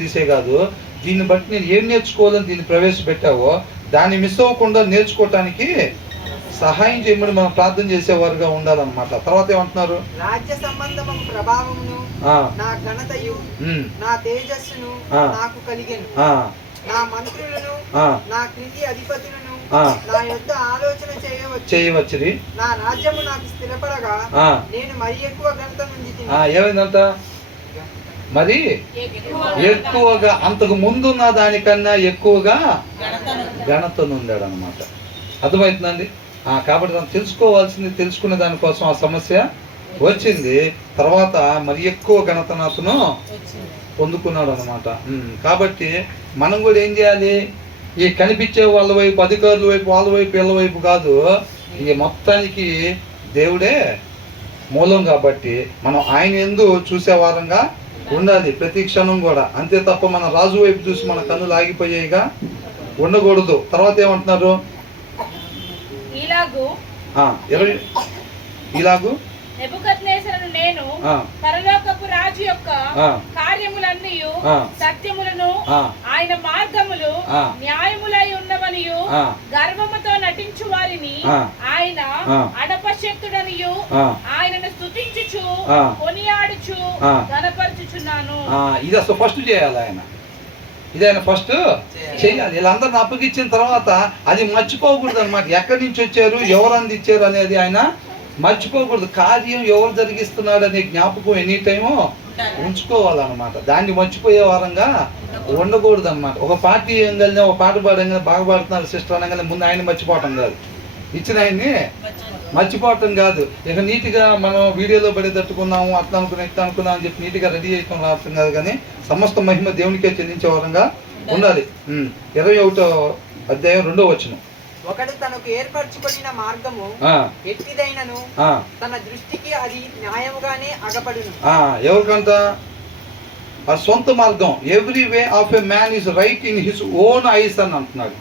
తీసే కాదు, దీన్ని బట్టి నేను ఏం నేర్చుకోవాలని దీన్ని ప్రవేశపెట్టావో దాన్ని మిస్ అవ్వకుండా నేర్చుకోవటానికి సహాయం చేయమని మనం ప్రార్థన చేసేవారుగా ఉండాలన్నమాట. తర్వాత ఏమంటున్నారు? రాజ్య సంబంధము ప్రభావమును నా ఘనతయు నా తేజస్సును నాకు కలిగెను. నా మంత్రులను నా క్రింది అధిపతులను నా యొద్ద ఆలోచన చేయవచ్చు. నా రాజ్యము నాకు స్థిరపడగా నేను మరి ఎక్కువ ఘనత నుండి ఏమైందంట? మరి ఎక్కువగా, అంతకు ముందున్న దానికన్నా ఎక్కువగా ఘనత నొందాడు అనమాట. అర్థమవుతుందండి. కాబట్టి మనం తెలుసుకోవాల్సింది తెలుసుకునే దానికోసం ఆ సమస్య వచ్చింది. తర్వాత మరి ఎక్కువ ఘనతను పొందుకున్నాడు అనమాట. కాబట్టి మనం కూడా ఏం చేయాలి? ఈ కనిపించే వాళ్ళ వైపు, అధికారుల వైపు, వాళ్ళ వైపు, వీళ్ళ వైపు కాదు, ఈ మొత్తానికి దేవుడే మూలం. కాబట్టి మనం ఆయన యందు చూసే వారంగా ఉండాలి ప్రతి క్షణం కూడా. అంతే తప్ప మన రాజు వైపు చూసి మన కన్నులు ఆగిపోయేగా ఉండకూడదు. తర్వాత ఏమంటున్నారు? ఇలాగు నెబుకద్నెజరును నేను పరలోకపు రాజు యొక్క కార్యములన్నీయు సత్యములను ఆయన మార్గములు న్యాయములై ఉన్నవనియు గర్వముతో నటించు వారిని ఆయన అడపశక్తుడనియు ఆయనను స్తుతించుచు కొనియాడుచు ఘనపరచుచున్నాను. ఇది అసలు ఫస్ట్ చేయాలి ఆయన. ఇదైనా ఫస్ట్ చేయాలి. వీళ్ళందరిని అప్పగించిన తర్వాత అది మర్చిపోకూడదు అనమాట. ఎక్కడి నుంచి వచ్చారు, ఎవరు అందించారు అనేది ఆయన మర్చిపోకూడదు. కార్యం ఎవరు జరిగిస్తున్నాడు అనే జ్ఞాపకం ఎనీ టైము ఉంచుకోవాలన్నమాట. దాన్ని మర్చిపోయే వారంగా ఉండకూడదు అనమాట. ఒక పార్టీ ఏంగల్నే, ఒక పాట పాడంగానే బాగా పాడుతున్నారు సిస్టర్ అనగానే ముందు ఆయన మర్చిపోవటం కాదు, ఇచ్చిన ఆయన్ని మర్చిపోవటం కాదు. ఇక నీట్గా మనం వీడియోలో పడి తట్టుకున్నాము, అట్లా అనుకున్నాం, ఇట్లా అనుకున్నాం అని చెప్పి నీట్గా రెడీ చేయటం రావటం కాదు, కానీ సమస్త మహిమ దేవునికే చెల్లించే వారంగా ఉండాలి. 21వ అధ్యాయం 2వ వచనం. ఒకడు తనకు ఏర్పరచుకొనిన మార్గము ఎట్టిదైనను తన దృష్టికి అది న్యాయముగానే అగపడును. ఎవరికంట? ఆ సొంత మార్గం. Every way of a man is right in his own eyes అని అంటున్నాడు.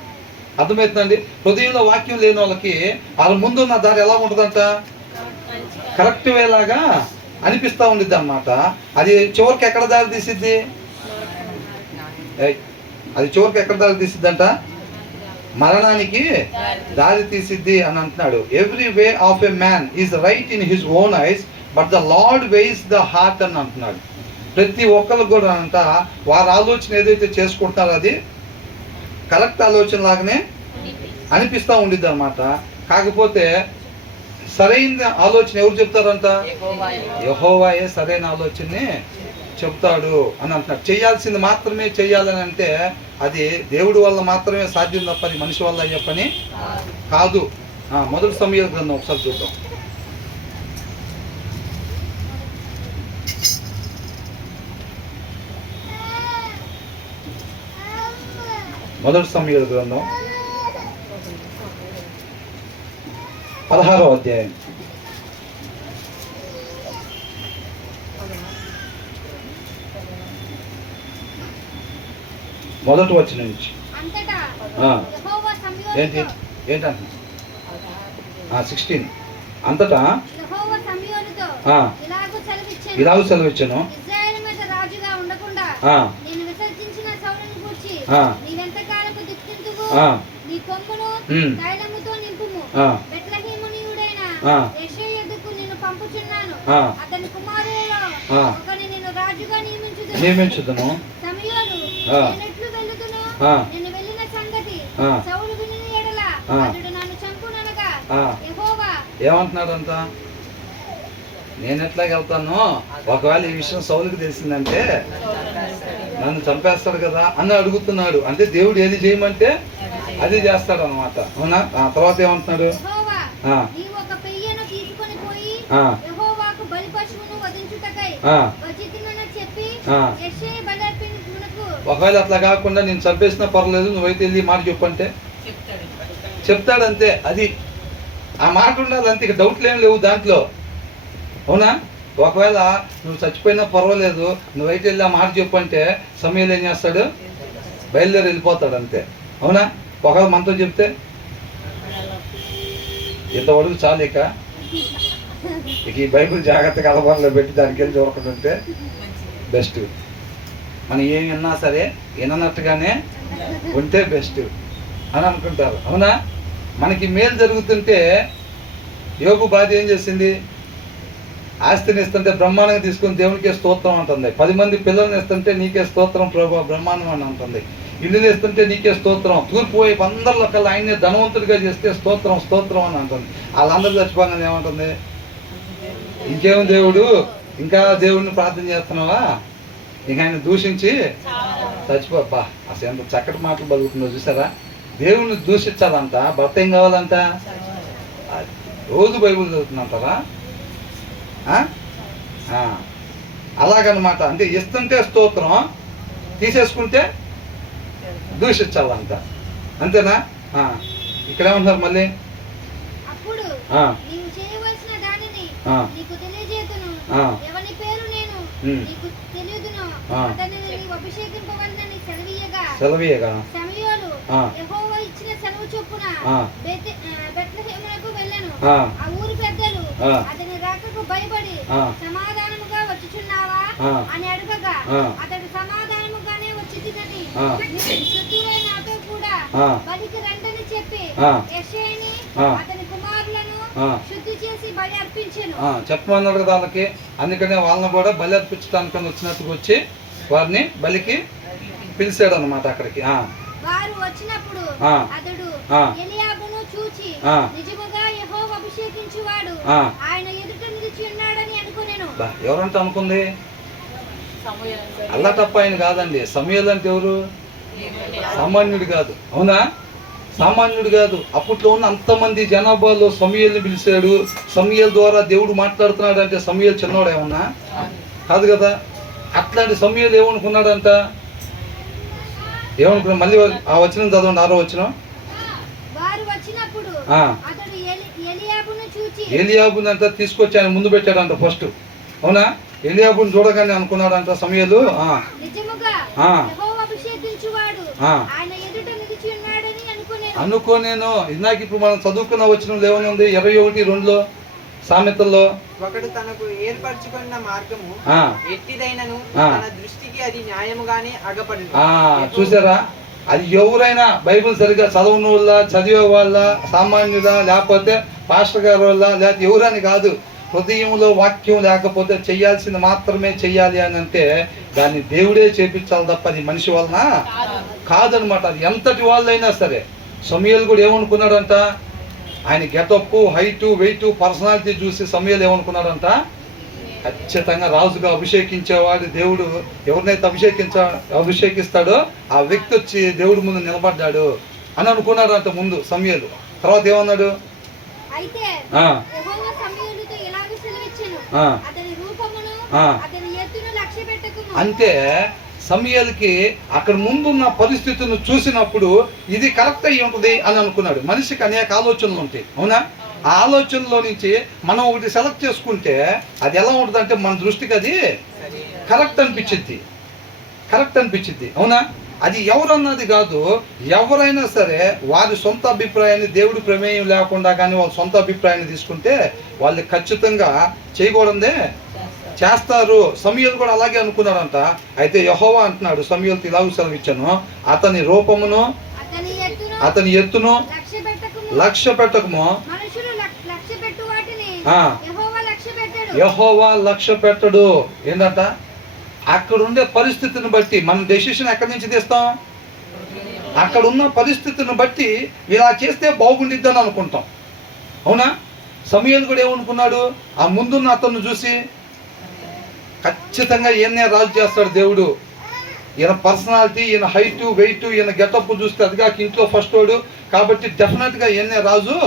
అర్థమవుతుందండి. హృదయంలో వాక్యం లేని వాళ్ళకి వాళ్ళ ముందున్న దారి ఎలా ఉంటుందంట? కరెక్ట్ వేలాగా అనిపిస్తూ ఉండిద్ది అన్నమాట. అది చివరికి ఎక్కడ దారి తీసిద్ది? అది చివరికి ఎక్కడ దారి తీసిద్దంట? మరణానికి దారి తీసిద్ది అని అంటున్నాడు. Every way of a man is right in his own eyes but the lord ways the heart అని అంటున్నాడు. ప్రతి ఒక్కరికి కూడా అంట వారి ఆలోచన ఏదైతే చేసుకుంటున్నారో అది కరెక్ట్ ఆలోచన లాగానే అనిపిస్తూ ఉండిద్ది అనమాట. కాకపోతే సరైన ఆలోచన ఎవరు చెప్తారంట? యెహోవాయే సరైన ఆలోచనని చెప్తాడు అని అంటున్నాడు. చేయాల్సింది మాత్రమే చెయ్యాలని అంటే అది దేవుడి వల్ల మాత్రమే సాధ్యం తప్ప అది మనిషి వల్ల అయ్యే పని కాదు. మొదటి సమూయేలు గ్రంథం ఒకసారి చూద్దాం. మొదటి సమూయేలు గ్రంథం 16వ అధ్యాయం. మొదటి వచనం నుంచి ఏంటి ఏంటంటున్నా 16 అంతటా ఇలాగ సెలవిచ్చాను, నియమించుదును. ఏమంటున్నాడంట? నేను ఎట్లాగ వెళ్తాను, ఒకవేళ ఈ విషయం సౌలుకి తెలిసిందంటే నన్ను చంపేస్తాడు కదా అని అడుగుతున్నాడు. అంటే దేవుడు ఏది చేయమంటే అది చేస్తాడు అనమాట. అవునా? తర్వాత ఏమంటున్నాడు? ఒకవేళ అట్లా కాకుండా నేను చంపేసినా పర్లేదు, నువ్వైతే వెళ్ళి మాట చెప్పంటే చెప్తాడంతే. అది ఆ మాట ఉండాలి అంతే, ఇక డౌట్లు ఏం లేవు దాంట్లో. అవునా? ఒకవేళ నువ్వు చచ్చిపోయినా పర్వాలేదు, నువ్వైతే వెళ్ళి ఆ మాట చెప్పంటే సమయంలో ఏం చేస్తాడు? బయలుదేరి వెళ్ళిపోతాడు అంతే. అవునా? ఒకవేళ మనతో చెప్తే ఇంతవరకు చాలు. ఇక ఈ బైబిల్ జాగ్రత్తగా అలవాట్లో పెట్టి దానికి వెళ్ళి దొరకకుంటే బెస్ట్. మనం ఏం విన్నా సరే వినట్టుగానే ఉంటే బెస్ట్ అని అనుకుంటారు. అవునా? మనకి మేలు జరుగుతుంటే యోబు భార్య ఏం చేసింది? ఆస్తిని ఇస్తుంటే బ్రహ్మాండంగా తీసుకుని దేవునికే స్తోత్రం అంటుంది. 10 మంది పిల్లల్ని ఇస్తుంటే నీకే స్తోత్రం ప్రభు బ్రహ్మాండం అని అంటుంది. ఇల్లుని ఇస్తుంటే నీకే స్తోత్రం. తూర్పు వైపు అందరిలో కల్లా ఆయన్ని ధనవంతుడిగా చేస్తే స్తోత్రం స్తోత్రం అని అంటుంది. వాళ్ళందరూ చచ్చిపోగానే ఏమంటుంది? ఇంకేం దేవుడు, ఇంకా దేవుడిని ప్రార్థన చేస్తున్నావా? ఇక ఆయన దూషించి చచ్చిపోబ్బా. అసలు ఎంత చక్కటి మాటలు బతుకుతుందో చూసారా? దేవుణ్ణి దూషించాలంట. భర్త ఏం కావాలంట? రోజు బైబిల్ చదువుతుందంటారా? అలాగనమాట. అంటే ఇస్తుంటే స్తోత్రం, తీసేసుకుంటే దూషించాలంట. అంతేనా? ఇక్కడ ఏమంటారు మళ్ళీ? సెలవీయగా సమాధానముగా వచ్చుచున్నావా అని అడగగా అతడు సమాధానముగానే వచ్చిందని నాతో కూడా బలికి రండని చెప్పి యెషయని అతని కుమారులను శుద్ధి చేసి బలి అర్పించెను. చెప్పమన్నాడు కదా వాళ్ళకి. అందుకనే వాళ్ళని కూడా బలి అర్పించడానికి వచ్చినట్టుగా వచ్చి వారిని బలికి పిలిచాడు అన్నమాట అక్కడికి. వారు వచ్చినప్పుడు అతడు ఎలియాబును చూచి నిజముగా యెహోవా అభిషేకించువాడు ఆయన ఎదుట నిలిచి ఉన్నాడని అనుకునేను. ఎవరంటే అనుకుంది? అల్లా తప్ప ఆయన కాదండి. సమూయేలు అంటే ఎవరు? సామాన్యుడు కాదు. అవునా? సామాన్యుడు కాదు. అప్పట్లో ఉన్న అంతమంది జనాభాలో సమూయేలుని పిలిచాడు. సమూయేలు ద్వారా దేవుడు మాట్లాడుతున్నాడు అంటే సమూయేలు చిన్నవాడు ఏమన్నా కాదు కదా. అట్లాంటి సమూయేలు ఏమనుకున్నాడంట? ఏమనుకున్నా? మళ్ళీ ఆ వచనం చదవండి, 6వ వచనం. ఎలియాబుని అంతా తీసుకొచ్చి ఆయన ముందు పెట్టాడంట ఫస్ట్. అవునా? ఎలియాబుని చూడగానే అనుకున్నాడంట సమూయేలు అనుకోనేను. ఇందాక ఇప్పుడు మనం చదువుకున్న వచనం ఏమని ఉంది? 21:2 సామెతల్లో ఒకడు తనకు ఏర్పరచుకున్న మార్గము ఎట్టిదైనను తన దృష్టికి అది న్యాయముగానే అగపడును. చూసారా? అది ఎవరైనా బైబిల్ సరిగ్గా చదవని వాళ్ళ, చదివే వాళ్ళ, సామాన్యుల, లేకపోతే పాస్టర్ గారి వల్ల, లేకపోతే ఎవరని కాదు. హృదయంలో వాక్యం లేకపోతే చెయ్యాల్సింది మాత్రమే చెయ్యాలి అని అంటే దాన్ని దేవుడే చేపించాలి తప్ప అది మనిషి వలన కాదనమాట. అది ఎంతటి వాళ్ళైనా సరే. సమూయేలు కూడా ఏమనుకున్నాడంట? ఆయన గెటప్, హైటు, వెయిట్, పర్సనాలిటీ చూసి సమూయేలు ఏమనుకున్నాడంట? ఖచ్చితంగా రాజుగా అభిషేకించేవాడు దేవుడు ఎవరినైతే అభిషేకిస్తాడో ఆ వ్యక్తి వచ్చి దేవుడి ముందు నిలబడ్డాడు అని అనుకున్నాడంట ముందు సమూయేలు. తర్వాత ఏమన్నాడు? అంటే సమూయేలుకి అక్కడ ముందున్న పరిస్థితిని చూసినప్పుడు ఇది కరెక్ట్ అయ్యి ఉంటుంది అని అనుకున్నాడు. మనిషికి అనేక ఆలోచనలు ఉంటాయి, అవునా? ఆ ఆలోచనలో నుంచి మనం ఒకటి సెలెక్ట్ చేసుకుంటే అది ఎలా ఉంటుంది అంటే మన దృష్టికి అది కరెక్ట్ అనిపించింది, అవునా? అది ఎవరన్నది కాదు, ఎవరైనా సరే వారి సొంత అభిప్రాయాన్ని దేవుడి ప్రమేయం లేకుండా కానీ వాళ్ళ సొంత అభిప్రాయాన్ని తీసుకుంటే వాళ్ళు ఖచ్చితంగా చేయకూడదే చేస్తారు. సమూయేలు కూడా అలాగే అనుకున్నాడంట. అయితే యెహోవా అంటున్నాడు సమూయేలుతో ఇలాగ సెలవిచ్చాను, అతని రూపమును అతని ఎత్తును లక్ష్య పెట్టకము, యెహోవా లక్ష్య పెట్టడు. ఏంటంట? అక్కడ ఉండే పరిస్థితిని బట్టి మనం డెసిషన్ ఎక్కడి నుంచి తీస్తాం? అక్కడ ఉన్న పరిస్థితిని బట్టి ఇలా చేస్తే బాగుండిద్దని అనుకుంటాం, అవునా? సమూయేలు కూడా ఏమనుకున్నాడు? ఆ ముందున్న అతను చూసి ఖచ్చితంగా ఈయన్నే రాజు చేస్తాడు దేవుడు, ఈయన పర్సనాలిటీ, ఈయన హైటు వెయిట్, ఈయన గెటప్ చూస్తే అదిగా ఇంట్లో ఫస్ట్ వాడు కాబట్టి డెఫినెట్గా ఈయన్నే రాజు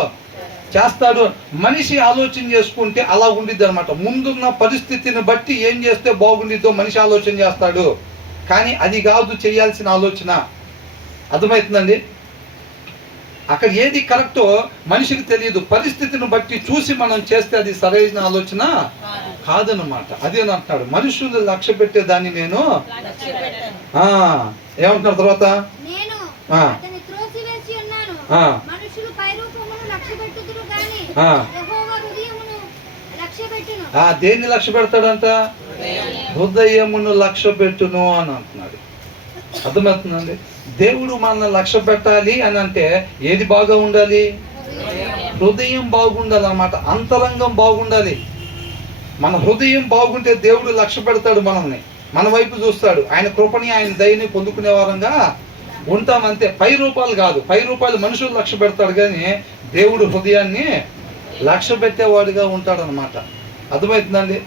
చేస్తాడు. మనిషి ఆలోచన చేసుకుంటే అలా ఉండిద్ది అనమాట. ముందున్న పరిస్థితిని బట్టి ఏం చేస్తే బాగుండిద్దో మనిషి ఆలోచన చేస్తాడు, కానీ అది కాదు చేయాల్సిన ఆలోచన. అర్థమవుతుందండి? అక్కడ ఏది కరెక్టో మనిషికి తెలియదు, పరిస్థితిని బట్టి చూసి మనం చేస్తే అది సరైన ఆలోచన కాదనమాట. అదేనంటున్నాడు, మనుషులు లక్ష్య పెట్టే దాన్ని నేను ఏమంటున్నారు తర్వాత? దేన్ని లక్ష్య పెడతాడంట? హృదయమును లక్ష్య పెట్టును అని అంటున్నాడు. అర్థమవుతుందండి? దేవుడు మనల్ని లక్ష్య పెట్టాలి అని అంటే ఏది బాగా ఉండాలి? హృదయం బాగుండాలి అన్నమాట, అంతరంగం బాగుండాలి. మన హృదయం బాగుంటే దేవుడు లక్ష్య పెడతాడు, మనల్ని మన వైపు చూస్తాడు, ఆయన కృపని ఆయన దయని పొందుకునే వారంగా ఉంటామంతే. పై రూపాలు కాదు, పై రూపాయలు మనుషులు లక్ష్య పెడతాడు, కానీ దేవుడు హృదయాన్ని లక్ష్య పెట్టేవాడిగా ఉంటాడనమాట. అర్థమవుతుందండి?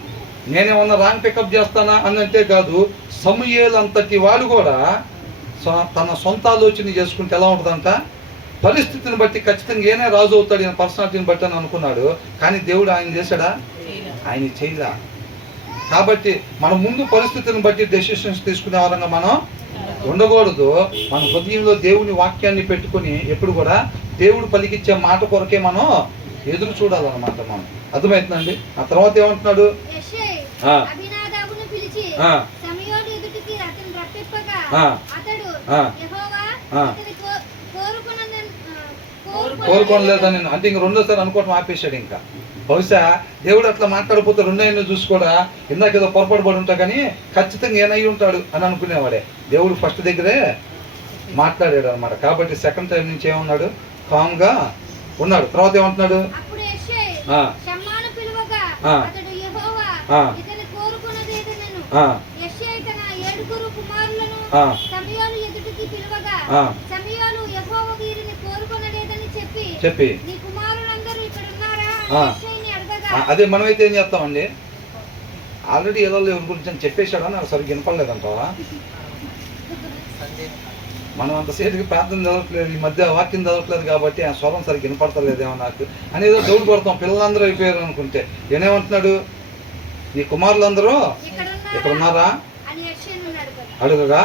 నేనేమన్నా రాంగ్ పికప్ చేస్తానా అని అంటే కాదు, సమూయేలు అంతటి వాడు కూడా తన సొంత ఆలోచన చేసుకుంటే ఎలా ఉంటుందంట? పరిస్థితిని బట్టి ఖచ్చితంగా ఏనే రాజు అవుతాడు ఈయన పర్సనాలిటీని బట్టి అని అనుకున్నాడు, కానీ దేవుడు ఆయన చేశాడా? ఆయన చేయలే. కాబట్టి మనం ముందు పరిస్థితిని బట్టి డెసిషన్స్ తీసుకునే వారంగా మనం ఉండకూడదు. మన హృదయంలో దేవుని వాక్యాన్ని పెట్టుకుని ఎప్పుడు కూడా దేవుడు పలికిచ్చే మాట కొరకే మనం ఎదురు చూడాలన్నమాట మనం. అర్థమవుతుందండి? ఆ తర్వాత ఏమంటున్నాడు? కోరుకోలేదని అంటే ఇంక రెండోసారి అనుకోవటం ఆపేశాడు. ఇంకా బహుశా దేవుడు అట్లా మాట్లాడిపోతే రెండో చూసి కూడా ఇందాక ఏదో పొరపాటు పడి ఉంటా కానీ ఖచ్చితంగా ఏనై ఉంటాడు అని అనుకునేవాడే. దేవుడు ఫస్ట్ దగ్గరే మాట్లాడాడు అనమాట. కాబట్టి సెకండ్ టైం నుంచి ఏమన్నాడు? కామ్గా ఉన్నాడు. తర్వాత ఏమంటున్నాడు? చెప్పి అదే మనమైతే ఏం చేస్తామండి? ఆల్రెడీ ఏదో ఎవరి గురించి అని చెప్పేశాడా? నాకు సరిగ్గా వినపడలేదంటావా? మనం అంతసేపుకి ప్రార్థన చదవట్లేదు, ఈ మధ్య వాక్యం చదవట్లేదు కాబట్టి ఆ స్వరం సరిగ్గా వినపడతలేదేమో నాకు అనేదో దౌడు పడతాం. పిల్లలందరూ అయిపోయారు అనుకుంటే ఏమేమంటున్నాడు? నీ కుమారులందరూ ఇక్కడ ఉన్నారా అడుగుగా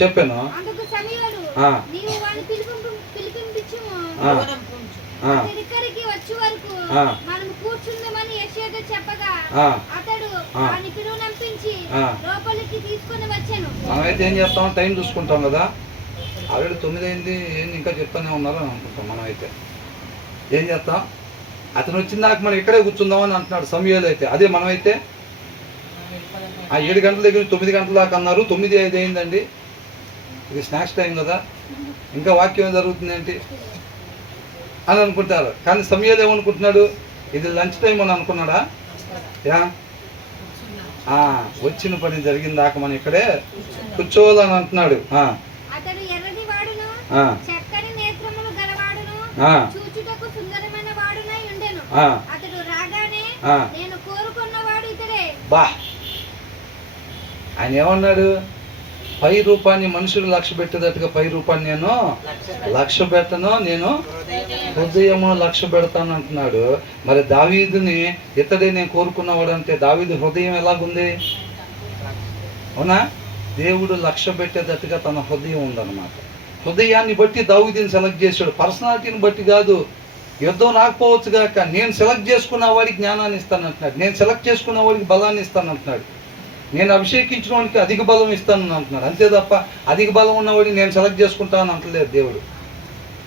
చెప్పాను. మనమైతే ఏం చేస్తాం? టైం చూసుకుంటాం కదా, ఆల్రెడీ 9 అయింది, ఏంది ఇంకా చెప్తానే ఉన్నారు అని అనుకుంటాం. మనమైతే ఏం చేస్తాం? అతను వచ్చిన దాకా మనం ఇక్కడే కూర్చుందామని అంటున్నాడు సమూయేలు అయితే. అదే మనమైతే 7 గంటల దగ్గర 9 గంటల దాకా అన్నారు, 9:05 అయిందండి, ఇది స్నాక్స్ టైం కదా, ఇంకా వాక్యం ఏం జరుగుతుంది ఏంటి అని అనుకుంటారు. కానీ సమూయేలు ఏమనుకుంటున్నాడు? ఇది లంచ్ టైం అని అనుకున్నాడా? వచ్చిన పని జరిగిన దాకా మనం ఇక్కడే కూర్చోవాలని అంటున్నాడు. బా ఆయన ఏమన్నాడు? పై రూపాన్ని మనుషులు లక్ష్య పెట్టేటట్టుగా పై రూపాన్ని నేను లక్ష్య పెట్టను, నేను హృదయమును లక్ష్య పెడతాను అంటున్నాడు. మరి దావీదుని ఇతడే నేను కోరుకున్నవాడు అంటే దావీదు హృదయం ఎలాగుంది? అవునా? దేవుడు లక్ష్య పెట్టేటట్టుగా తన హృదయం ఉందన్నమాట. హృదయాన్ని బట్టి దావీదుని సెలెక్ట్ చేశాడు, పర్సనాలిటీని బట్టి కాదు. యుద్ధం రాకపోవచ్చు కాక నేను సెలెక్ట్ చేసుకున్న వాడికి జ్ఞానాన్ని ఇస్తాను అంటున్నాడు, నేను సెలెక్ట్ చేసుకున్న వాడికి బలాన్ని ఇస్తాను అంటున్నాడు, నేను అభిషేకించిన వాడికి అధిక బలం ఇస్తాను అంటున్నాడు. అంతే తప్ప అధిక బలం ఉన్నవాడికి నేను సెలెక్ట్ చేసుకుంటాను అంటలేదు దేవుడు.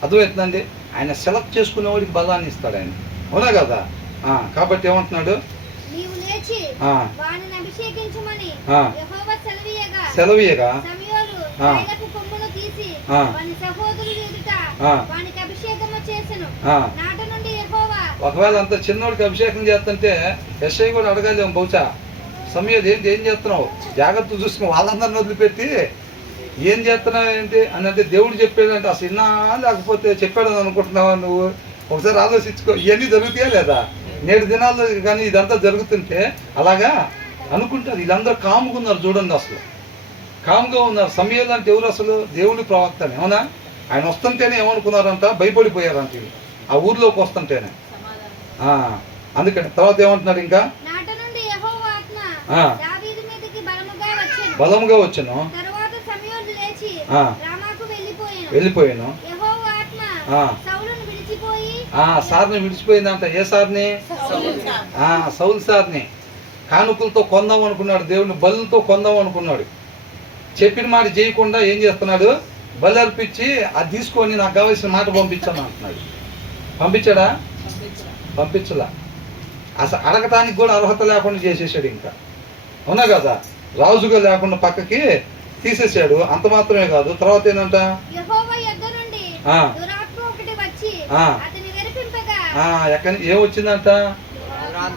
అర్థమవుతుందండి? ఆయన సెలెక్ట్ చేసుకున్న వాడికి బలాన్ని ఇస్తాడు ఆయన. అవునా కదా? కాబట్టి ఏమంటున్నాడు? సెలవీయగా ఒకవేళ అంత చిన్నోడికి అభిషేకం చేస్తుంటే ఎస్ఐ కూడా అడగాలి, బహుశా సమయం ఏంటి, ఏం చేస్తున్నావు, జాగ్రత్త చూసుకుని వాళ్ళందరిని వదిలిపెట్టి ఏం చేస్తున్నావు ఏంటి అని అంటే దేవుడు చెప్పాడంటే అసలు విన్నా లేకపోతే చెప్పాడని అనుకుంటున్నావా నువ్వు? ఒకసారి ఆలోచించుకో. ఇవన్నీ జరుగుతాయా లేదా? నేడు దినాల్లో కానీ ఇదంతా జరుగుతుంటే అలాగా అనుకుంటారు. వీళ్ళందరూ కాముగా ఉన్నారు చూడండి, అసలు కాముగా ఉన్నారు. సమయాలు అంటే ఎవరు? అసలు దేవుడి ప్రవక్తనే. అవునా? ఆయన వస్తుంటేనే ఏమనుకున్నారంట? భయపడిపోయారంట వీళ్ళు ఆ ఊర్లోకి వస్తుంటేనే. అందుకని తర్వాత ఏమంటున్నాడు? ఇంకా బలముగా వచ్చాను, వెళ్ళిపోయాను. సార్ని విడిచిపోయిందంట. ఏ సార్ని? సౌలు సార్ని. కానుకలతో కొందాం అనుకున్నాడు, దేవుడిని బలులతో కొందాం అనుకున్నాడు. చెప్పిన మాట చేయకుండా ఏం చేస్తున్నాడు? బలి అర్పించి అది తీసుకొని నాకు కావాల్సిన మాట పంపించాను అంటున్నాడు. పంపించాడా? పంపించలా. అసలు అడగటానికి కూడా అర్హత లేకుండా చేసేసాడు. ఇంకా అవునా కదా? రాజుగా లేకుండా పక్కకి తీసేసాడు. అంత మాత్రమే కాదు, తర్వాత ఏంటంట? ఏమొచ్చిందంట?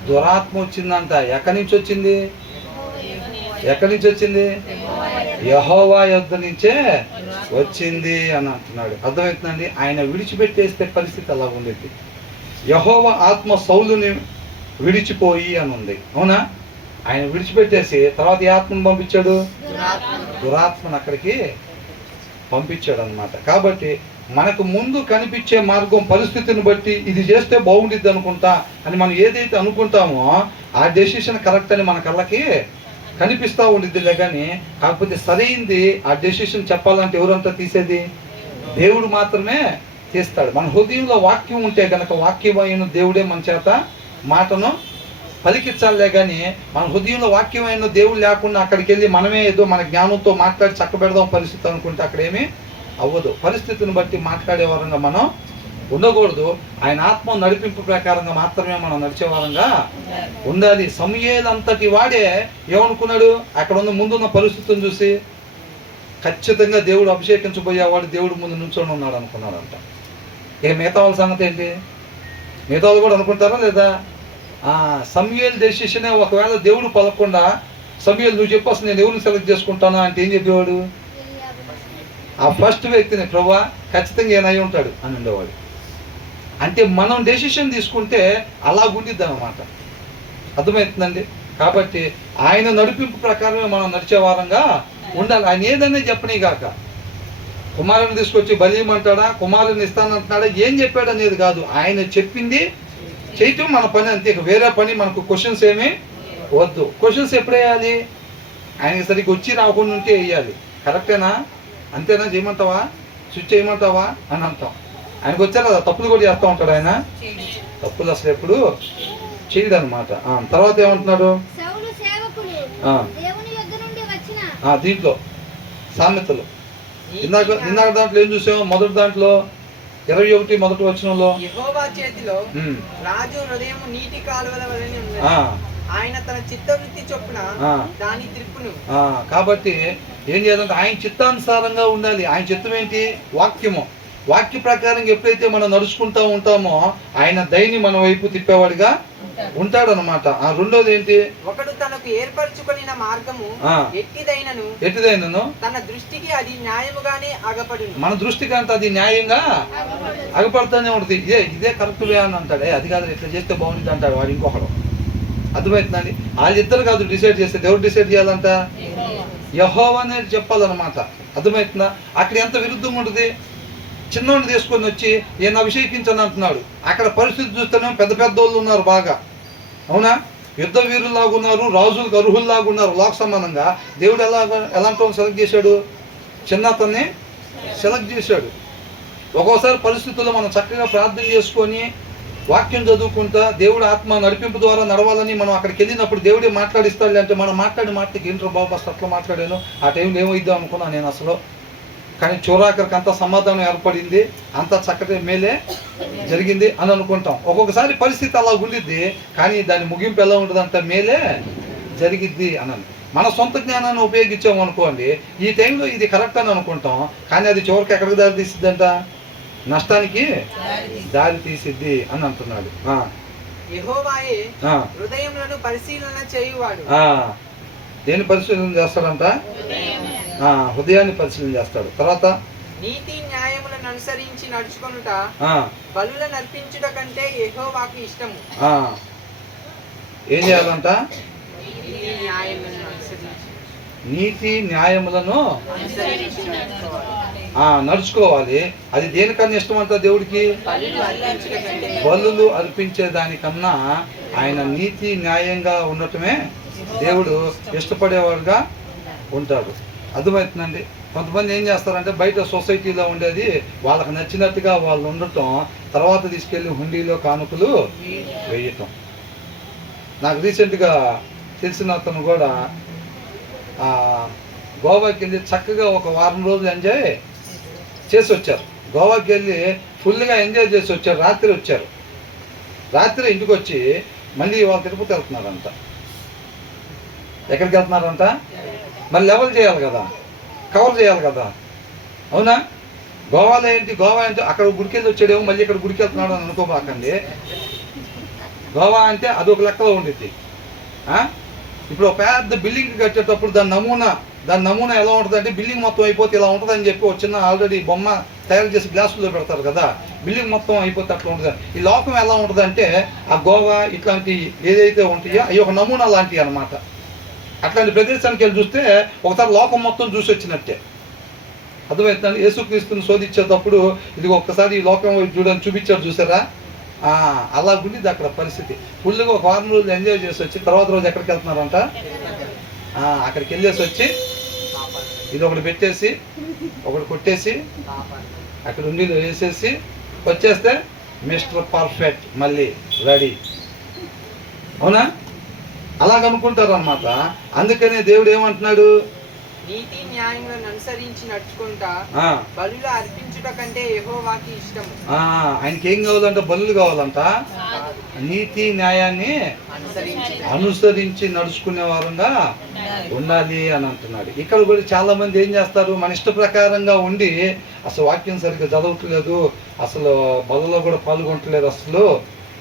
దురాత్మ వచ్చిందంట. ఎక్కడి నుంచి వచ్చింది? ఎక్కడి నుంచి వచ్చింది? యెహోవా యొద్ద నుంచే వచ్చింది అని అంటున్నాడు. అర్థమవుతుందండి? ఆయన విడిచిపెట్టేస్తే పరిస్థితి అలా ఉండేది. యెహోవా ఆత్మ సౌలుని విడిచిపోయి అని ఉంది. అవునా? ఆయన విడిచిపెట్టేసి తర్వాత ఏ ఆత్మను పంపించాడు? దురాత్మను అక్కడికి పంపించాడు అన్నమాట. కాబట్టి మనకు ముందు కనిపించే మార్గం పరిస్థితిని బట్టి ఇది చేస్తే బాగుండిద్ది అనుకుంటా అని మనం ఏదైతే అనుకుంటామో ఆ డెసిషన్ కరెక్ట్ అని మన కళ్ళకి కనిపిస్తూ ఉండిద్దిలే. కానీ కాకపోతే సరైంది ఆ డెసిషన్ చెప్పాలంటే ఎవరంతా తీసేది? దేవుడు మాత్రమే తీస్తాడు. మన హృదయంలో వాక్యం ఉంటే కనుక వాక్యమైన దేవుడే మన చేత మాటను పలికించాలే. కానీ మన హృదయంలో వాక్యమైన దేవుడు లేకుండా అక్కడికి వెళ్ళి మనమే ఏదో మన జ్ఞానంతో మాట్లాడి చక్కబెడదాం పరిస్థితి అనుకుంటే అక్కడేమీ అవ్వదు. పరిస్థితిని బట్టి మాట్లాడే వారంగా మనం ఉండకూడదు. ఆయన ఆత్మ నడిపింపు ప్రకారంగా మాత్రమే మనం నడిచే వారంగా ఉండాలి. సమూయేలంతటి వాడే ఏమనుకున్నాడు? అక్కడ ఉన్న ముందున్న పరిస్థితిని చూసి ఖచ్చితంగా దేవుడు అభిషేకించబోయేవాడు దేవుడు ముందు నుంచొని ఉన్నాడు అనుకున్నాడంట. ఇక మిగతా వాళ్ళ సంగతి ఏంటి? మిగతా వాళ్ళు కూడా అనుకుంటారా లేదా? సమూయేలు డెసిషనే ఒకవేళ దేవుడు పలకకుండా సమూయేలు నువ్వు చెప్పు అసలు నేను ఎవరిని సెలెక్ట్ చేసుకుంటాను అంటే ఏం చెప్పేవాడు? ఆ ఫస్ట్ వ్యక్తిని ప్రభువా ఖచ్చితంగా ఏనై ఉంటాడు అని ఉండేవాడు. అంటే మనం డెసిషన్ తీసుకుంటే అలాగుండిద్ది అన్నమాట. అర్థమవుతుందండి? కాబట్టి ఆయన నడిపింపు ప్రకారమే మనం నడిచే వారంగా ఉండాలి. ఆయన ఏదైనా చెప్పని కాక కుమారుని తీసుకొచ్చి బలియమంటాడా, కుమారుని ఇస్తానంటున్నాడా, ఏం చెప్పాడు అనేది కాదు. ఆయన చెప్పింది చేయటం మన పని అంతే. వేరే పని మనకు క్వశ్చన్స్ ఏమీ వద్దు. క్వశ్చన్స్ ఎప్పుడు వేయాలి? ఆయనకి సరిగ్గా వచ్చి రాకుండా ఉంటే వేయాలి. కరెక్టేనా? అంతేనా? చేయమంటావా, స్విచ్ చేయమంటావా అని అంటాం. ఆయనకు వచ్చారు కదా, తప్పులు కూడా చేస్తూ ఉంటాడు ఆయన. తప్పులు అసలు ఎప్పుడు చేయడు అనమాట. తర్వాత ఏమంటున్నాడు? దీంట్లో సామెతలు ఇందాక దాంట్లో ఏం చూసాము? మొదటి దాంట్లో 21 మొదటి వచనంలో యెహోవా చేతిలో రాజు హృదయం నీటి కాలువల వలె ఉన్నది, ఆయన తన చిత్తవృత్తి చొప్పున దాని త్రిప్పును. కాబట్టి ఏం చేయాలంటే ఆయన చిత్తానుసారంగా ఉండాలి. ఆయన చిత్తం ఏంటి? వాక్యము. వాక్య ప్రకారం ఎప్పుడైతే మనం నడుచుకుంటూ ఉంటామో ఆయన దయని మన వైపు తిప్పేవాడిగా ఉంటాడనమాట. రెండోది ఏంటి? ఒకడు తనకు ఏర్పరచుకొనిన మార్గము ఎట్టిదైనను తన దృష్టికి అది న్యాయముగానే అగపడును. మన దృష్టికి అంత అది న్యాయంగా అగపడుతూనే ఉంటుంది. ఇదే కరెక్ట్ వే అని అంటాడే, అది కాదు ఇట్లా చేస్తే బాగుంటుంది అంటాడు వాడు ఇంకొకడు. అర్థమవుతుందండి? వాళ్ళిద్దరు కాదు డిసైడ్ చేస్తే, ఎవరు డిసైడ్ చేయాలంట? యెహోవా అనేది చెప్పాలన్నమాట. అర్థమవుతుందా? అక్కడ ఎంత విరుద్ధంగా ఉంటుంది. చిన్నోడిని తీసుకొని వచ్చి ఈయన అభిషేకించని అంటున్నాడు. అక్కడ పరిస్థితి చూస్తేనే పెద్ద పెద్ద వాళ్ళు ఉన్నారు బాగా, అవునా? యుద్ధ వీరులాగా ఉన్నారు, రాజులకు అర్హుల్లాగా ఉన్నారు. లోక సమానంగా దేవుడు ఎలాంటి వాళ్ళని సెలెక్ట్ చేశాడు? చిన్నతన్ని సెలెక్ట్ చేశాడు. ఒక్కోసారి పరిస్థితుల్లో మనం చక్కగా ప్రార్థన చేసుకొని వాక్యం చదువుకుంటా దేవుడు ఆత్మ నడిపింపు ద్వారా నడవాలని మనం అక్కడికి వెళ్ళినప్పుడు దేవుడే మాట్లాడిస్తాడు. అంటే మనం మాట్లాడి మాటకి ఏంట్రో బాబు అసలు అట్లా మాట్లాడాను, ఆ టైంలో ఏమైద్దాం అనుకున్నా నేను అసలు. కానీ చూరాకరికి అంతా సమాధానం ఏర్పడింది, అంతా చక్కటి మేలే జరిగింది అని అనుకుంటాం. ఒక్కొక్కసారి పరిస్థితి అలా ఉండిద్ది, కానీ దాని ముగింపు ఎలా ఉంటుందంటే మేలే జరిగిద్ది అని. మన సొంత జ్ఞానాన్ని ఉపయోగించాము అనుకోండి, ఈ టైంలో ఇది కరెక్ట్ అని అనుకుంటాం, కానీ అది చివరికి ఎక్కడికి దారి తీసిద్దంట? నష్టానికి దారి తీసిద్ది అని అంటున్నాడు. యెహోవాయే హృదయములను పరిశీలన చేయువాడు. దేని పరిశీలన చేస్తాడంట? హృదయాన్ని పరిశీలన చేస్తాడు. తర్వాత నీతి న్యాయములను అనుసరించి నడుచుకొనుట బలులను అర్పించుట కంటే యెహోవాకు ఇష్టము. ఏం చేయాలంట? నీతి నీతి న్యాయములను న్యాయములను నడుచుకోవాలి. అది దేనికన్నా ఇష్టం అంట దేవుడికి? బలులు అర్పించే దానికన్నా ఆయన నీతి న్యాయంగా ఉండటమే దేవుడు ఇష్టపడేవాడుగా ఉంటాడు. అర్థమవుతుందండి? కొంతమంది ఏం చేస్తారంటే బయట సొసైటీలో ఉండేది వాళ్ళకి నచ్చినట్టుగా వాళ్ళు ఉండటం, తర్వాత తీసుకెళ్ళి హుండీలో కానుకలు వేయటం. నాకు రీసెంట్గా తెలిసిన అతను కూడా గోవాకి వెళ్ళి చక్కగా ఒక వారం రోజులు ఎంజాయ్ చేసి వచ్చారు. గోవాకి వెళ్ళి ఫుల్గా ఎంజాయ్ చేసి వచ్చారు. రాత్రి వచ్చారు. రాత్రి ఇంటికి వచ్చి మళ్ళీ వాళ్ళు తిరుపతి వెళ్తున్నారంట. ఎక్కడికి వెళ్తున్నారంట? మరి లెవెల్ చేయాలి కదా, కవర్ చేయాలి కదా, అవునా? గోవాలో ఏంటి? గోవా అంటే అక్కడ గుడికి వెళ్ళి వచ్చాడేమో మళ్ళీ ఇక్కడ గుడికి వెళ్తున్నాడు అని అనుకోబాకండి. గోవా అంటే అదొక లెక్కలో ఉండిద్ది. ఇప్పుడు ఒక పెద్ద బిల్డింగ్ కట్టేటప్పుడు దాని నమూనా ఎలా ఉంటుంది అంటే బిల్డింగ్ మొత్తం అయిపోతే ఇలా ఉంటుందని చెప్పి ఒక చిన్న ఆల్రెడీ బొమ్మ తయారు చేసి గ్లాసుల్లో పెడతారు కదా, బిల్డింగ్ మొత్తం అయిపోతే అట్లా ఉంటుంది. ఈ లోకం ఎలా ఉంటుంది అంటే ఆ గోవా ఇట్లాంటి ఏదైతే ఉంటాయో అవి ఒక నమూనా లాంటివి అనమాట. అట్లాంటి ప్రదేశానికి వెళ్ళి చూస్తే ఒకసారి లోకం మొత్తం చూసి వచ్చినట్టే. అర్థమవుతుందండి? యేసుక్రీస్తుని శోధించేటప్పుడు ఇది ఒక్కసారి ఈ లోకం చూడని చూపించారు, చూసారా? అలా ఉండిద్ది అక్కడ పరిస్థితి. ఫుల్గా ఒక వారం రోజులు ఎంజాయ్ చేసి వచ్చి తర్వాత రోజు ఎక్కడికి వెళ్తున్నారంట? అక్కడికి వెళ్ళేసి వచ్చి ఇది ఒకటి పెట్టేసి ఒకటి కొట్టేసి అక్కడ ఉండిలో వేసేసి వచ్చేస్తే మిస్టర్ పర్ఫెక్ట్ మళ్ళీ రెడీ, అవునా? అలాగనుకుంటారు అనమాట. అందుకనే దేవుడు ఏమంటున్నాడు? నీతి న్యాయములను అనుసరించి నడుచుకుంటా బలులు అర్పించుట కంటే యెహోవాకి ఇష్టము. ఆయనకి ఏం కావాలంట? బలులు కావాలంట. నీతి న్యాయాన్ని అనుసరించి నడుచుకునే వారంగా ఉండాలి అని అంటున్నాడు. ఇక్కడ కూడా చాలా మంది ఏం చేస్తారు? మన ఇష్ట ప్రకారంగా ఉండి అసలు వాక్యం సరిగ్గా చదవట్లేదు, అసలు బలలో కూడా పాల్గొంటలేదు, అసలు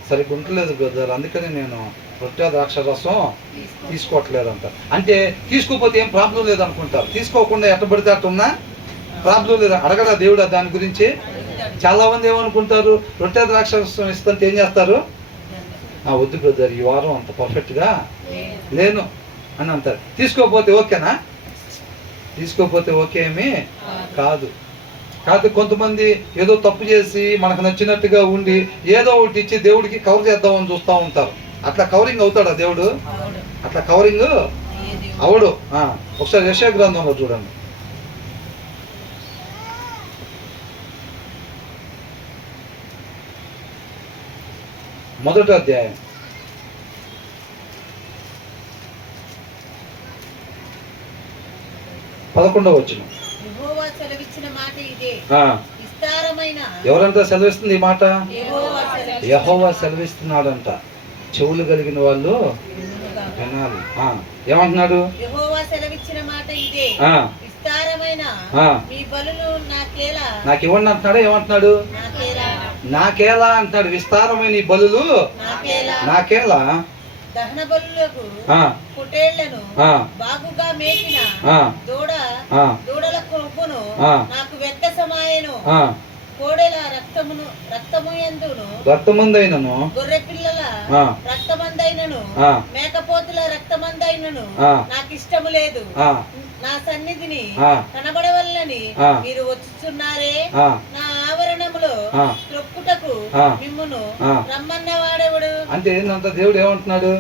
సరిగ్గా ఉండలేదు బ్రదర్, అందుకని నేను రొట్టె ద్రాక్ష రసం తీసుకోవట్లేదంట. అంటే తీసుకోకపోతే ఏం ప్రాబ్లం లేదనుకుంటారు. తీసుకోకుండా ఎట్టబడితే అట్టున్నా ప్రాబ్లం లేదు. అడగడా దేవుడు దాని గురించి? చాలా మంది ఏమనుకుంటారు? రొట్టె ద్రాక్ష రసం ఇస్తుంటే ఏం చేస్తారు? వద్దు బ్రదర్, ఈ వారం అంత పర్ఫెక్ట్గా లేను అని అంటారు. తీసుకోకపోతే ఓకేనా? తీసుకోకపోతే ఓకే ఏమీ కాదు. కాకపోతే కొంతమంది ఏదో తప్పు చేసి మనకు నచ్చినట్టుగా ఉండి ఏదో ఒకటి ఇచ్చి దేవుడికి కవర్ చేద్దామని చూస్తూ ఉంటారు. అట్లా కవరింగ్ అవుతాడా దేవుడు? అట్లా కవరింగ్ అవడు. ఒకసారి యెషయా గ్రంథంలో చూడండి, మొదటి అధ్యాయం 11వ వచనం. ఎవరంతా సెలవిస్తుంది ఈ మాట? యెహోవా సెలవిస్తున్నాడంట. చెవులు కలిగిన వాళ్ళు వినాలి. ఏమంటున్నాడు? నాకు ఇవ్వండి అంటున్నాడు. ఏమంటున్నాడు? నాకేలా అంటున్నాడు. విస్తారమైన ఈ బలులు నాకేలా. దహన బలులకు పొట్టేళ్లను బాగుగా మేకిన దూడల కొవ్వును నాకు వెక్కసమాయెను. కోడెల రక్తము రక్తమందైనను గొర్రె పిల్లల ఆ, రక్తమందైనను ఆ, మేకపోతుల రక్తమందైనను ఆ, నాకు ఇష్టము లేదు. ఆ, నా సన్నిధిని ఆ, కనబడవల్లని ఆ, మీరు వచ్చుచున్నారే. ఆ, నా ఆవరణములో ఆ, త్రొక్కుటకు ఆ, మిమ్మును ఆ. రమ్మన్న వాడెవడు? అంటే ఏంటంట దేవుడు ఏమంటున్నాడు?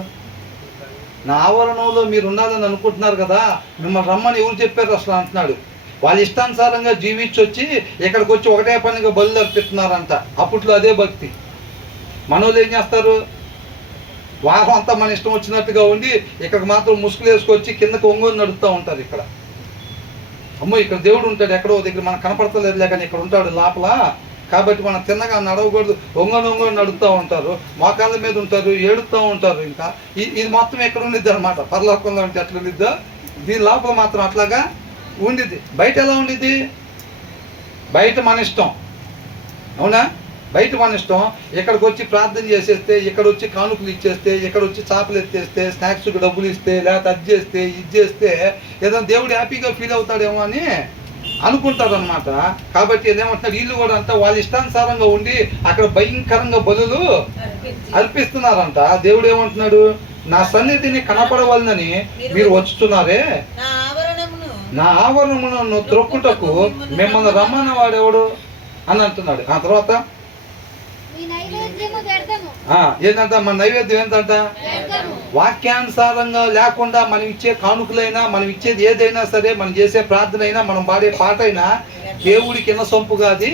నా ఆవరణంలో మీరు ఉండాలని అనుకుంటున్నారు కదా, మిమ్మల్ని రమ్మని ఎవరు చెప్పారు అసలు అంటున్నాడు. వాళ్ళ ఇష్టానుసారంగా జీవించి వచ్చి ఇక్కడికి వచ్చి ఒకటే పనిగా బలు అర్పిస్తున్నారంట. అప్పట్లో అదే భక్తి. మనోళ్ళు ఏం చేస్తారు? వారం అంతా మన ఇష్టం వచ్చినట్టుగా ఉండి ఇక్కడికి మాత్రం ముసుగులు వేసుకొచ్చి కిందకి ఒంగోలు నడుస్తూ ఉంటారు. ఇక్కడ అమ్మో ఇక్కడ దేవుడు ఉంటాడు ఎక్కడో దగ్గర మనకు కనపడతలేదులే కానీ ఇక్కడ ఉంటాడు లోపల, కాబట్టి మనం తిన్నగా నడవకూడదు, ఒంగోలు నడుస్తూ ఉంటారు, మోకాళ్ళ మీద ఉంటారు, ఏడుస్తూ ఉంటారు. ఇంకా ఇది మొత్తం ఎక్కడ ఉండిద్ది అనమాట. పరలోకంలో ఉంటే ఎట్లా ఉండిద్దో దీని లోపల మాత్రం అట్లాగా ఉండిద్ది. బయట ఎలా ఉండిద్ది? బయట మన ఇష్టం, అవునా? బయట మన ఇష్టం. ఇక్కడికి వచ్చి ప్రార్థన చేసేస్తే, ఇక్కడ వచ్చి కానుకలు ఇచ్చేస్తే, ఇక్కడ వచ్చి చేపలు ఎత్తేస్తే, స్నాక్స్కి డబ్బులు ఇస్తే, లేకపోతే అది చేస్తే ఇది చేస్తే ఏదైనా దేవుడు హ్యాపీగా ఫీల్ అవుతాడేమో అని అనుకుంటారు అనమాట. కాబట్టి ఏమంటున్నారు? వీళ్ళు కూడా అంతా వాళ్ళ ఇష్టానుసారంగా ఉండి అక్కడ భయంకరంగా బలులు అర్పిస్తున్నారంట. దేవుడు ఏమంటున్నాడు? నా సన్నిధిని కనపడవలనని మీరు వచ్చుతున్నారే, నా ఆవరణమును త్రొక్కుటకు మిమ్మల్ని రమ్మన్న వాడెవడు అని అంటున్నాడు. ఆ తర్వాత ఏంటంట? మన నైవేద్యం ఏంటంట? వాక్యానుసారంగా లేకుండా మనం ఇచ్చే కానుకలైనా, మనం ఇచ్చేది ఏదైనా సరే, మనం చేసే ప్రార్థన అయినా, మనం పాడే పాట అయినా దేవుడికి సొంపుగా అది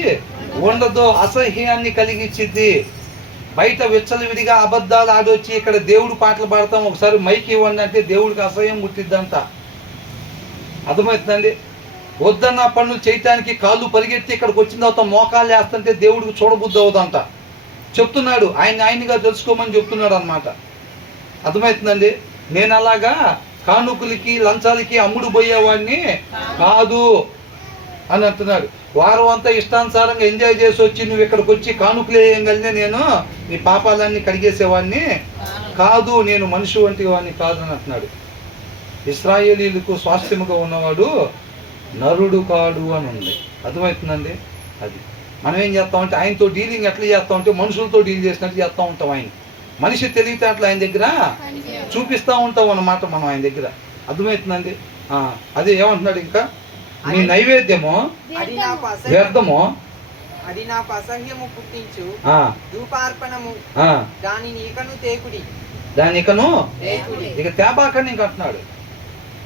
ఉండదు, అసహ్యాన్ని కలిగించింది. బయట విచ్చలవిడిగా అబద్ధాలు ఆడొచ్చి ఇక్కడ దేవుడు పాటలు పాడతాం, ఒకసారి మైక్ ఇవ్వండి అంటే దేవుడికి అసహ్యం పుట్టిద్దంట. అర్థమవుతుందండి? వద్దన్న పనులు చేయటానికి కాళ్ళు పరిగెత్తి ఇక్కడికి వచ్చిన తర్వాత మోకాలు వేస్తుంటే దేవుడికి చూడబుద్ధి అవుదంట. చెప్తున్నాడు, ఆయనగా తెలుసుకోమని చెప్తున్నాడు అనమాట. అర్థమవుతుందండి? నేను అలాగా కానుకలకి లంచాలకి అమ్ముడు పోయేవాడిని కాదు అని అంటున్నాడు. వారం అంతా ఇష్టానుసారంగా ఎంజాయ్ చేసి వచ్చి నువ్వు ఇక్కడికి వచ్చి కానుకలు వేయగలిగితే నేను నీ పాపాలన్నీ కడిగేసేవాడిని కాదు, నేను మనిషి వంటి వాడిని కాదు అని అంటున్నాడు. ఇశ్రాయేలీలకు స్వాస్థ్యముగా ఉన్నవాడు నరుడు కాడు అని ఉంది. అర్థమవుతుందండి? అది మనం ఏం చేస్తామంటే ఆయనతో డీలింగ్ ఎట్లా చేస్తామంటే మనుషులతో డీల్ చేసినట్టు చేస్తూ ఉంటాం. ఆయన మనిషి తెలివితేటలు ఆయన దగ్గర చూపిస్తూ ఉంటాం అన్నమాట మనం ఆయన దగ్గర. అర్థమవుతుందండి? అదే ఏమంటున్నాడు ఇంకా? నీ నైవేద్యము వ్యర్థము, అది నాకు అసహ్యము పుట్టించు ధూపార్పణము, దానిని ఇకను తేకుడి, దాని ఇకను ఇక తేబాకని ఇంక అంటున్నాడు.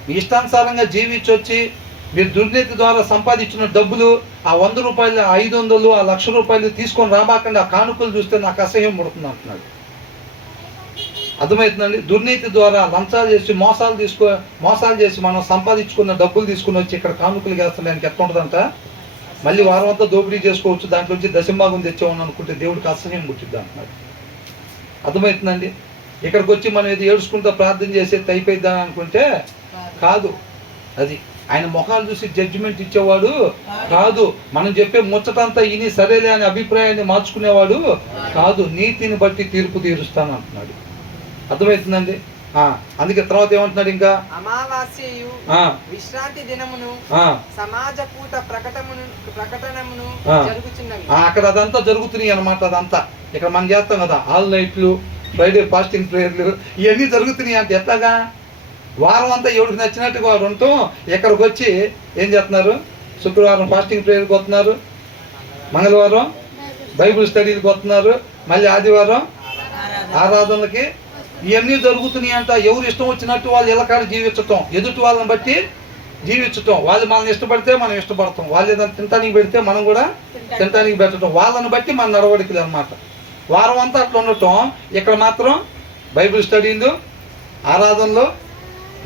మీ ఇష్టానుసారంగా జీవించొచ్చి మీరు దుర్నీతి ద్వారా సంపాదించిన డబ్బులు, ఆ 100 రూపాయలు, 500, ఆ 1,00,000 రూపాయలు తీసుకొని రాబాకండి. ఆ కానుకలు చూస్తే నాకు అసహ్యం పడుతుంది అంటున్నాడు. అర్థమవుతుందండి? దుర్నీతి ద్వారా లంచాలు చేసి మోసాలు చేసి మనం సంపాదించుకున్న డబ్బులు తీసుకుని వచ్చి ఇక్కడ కానుకలు వేస్తాం. ఆయనకి ఎట్లా ఉంటుందంట? మళ్ళీ వారం అంతా దోపిడీ చేసుకోవచ్చు, దాంట్లోంచి దశంభాగం తెచ్చామని అనుకుంటే దేవుడికి అసహ్యం పుట్టిద్ది అంటున్నాడు. అర్థమవుతుందండి? ఇక్కడికి వచ్చి మనం ఏది ఏడుచుకుంటూ ప్రార్థన చేసేది అయిపోయిద్దని అనుకుంటే కాదు. అది ఆయన ముఖాలు చూసి జడ్జిమెంట్ ఇచ్చేవాడు కాదు. మనం చెప్పే ముచ్చటంతా ఇని సరేలే అనే అభిప్రాయాన్ని మార్చుకునేవాడు కాదు. నీతిని బట్టి తీర్పు తీరుస్తాను అంటున్నాడు. అర్థమవుతుందండి? అందుకే తర్వాత ఏమంటున్నాడు ఇంకా? అమావాస్యయు విశ్రాంతి దినమును సమాజ కూట ప్రకటనమును జరుగుతున్నవి. అక్కడ అదంతా జరుగుతున్నాయి అన్నమాట. అదంతా ఇక్కడ మనం చేస్తాం కదా, ఆల్ నైట్లు, ఫ్రైడే ఫాస్టింగ్ ప్రేయర్లు, ఇవన్నీ జరుగుతున్నాయి. అంటే ఎట్లాగా? వారం అంతా ఎవరికి నచ్చినట్టుగా వారు ఉంటాం. ఇక్కడికి వచ్చి ఏం చేస్తున్నారు? శుక్రవారం ఫాస్టింగ్ ప్రేయర్కి వస్తున్నారు, మంగళవారం బైబిల్ స్టడీలకు వస్తున్నారు, మళ్ళీ ఆదివారం ఆరాధనలకి. ఇవన్నీ జరుగుతున్నాయి అంట. ఎవరు ఇష్టం వచ్చినట్టు వాళ్ళు ఇళ్ళకాడ జీవించటం, ఎదుటి వాళ్ళని బట్టి జీవించటం. వాళ్ళు మనల్ని ఇష్టపడితే మనం ఇష్టపడతాం, వాళ్ళు ఏదైనా తినటానికి పెడితే మనం కూడా తినటానికి పెట్టడం, వాళ్ళని బట్టి మన నడవడికలు అనమాట. వారం అంతా అట్లా ఉండటం. ఇక్కడ మాత్రం బైబిల్ స్టడీలు, ఆరాధనలు,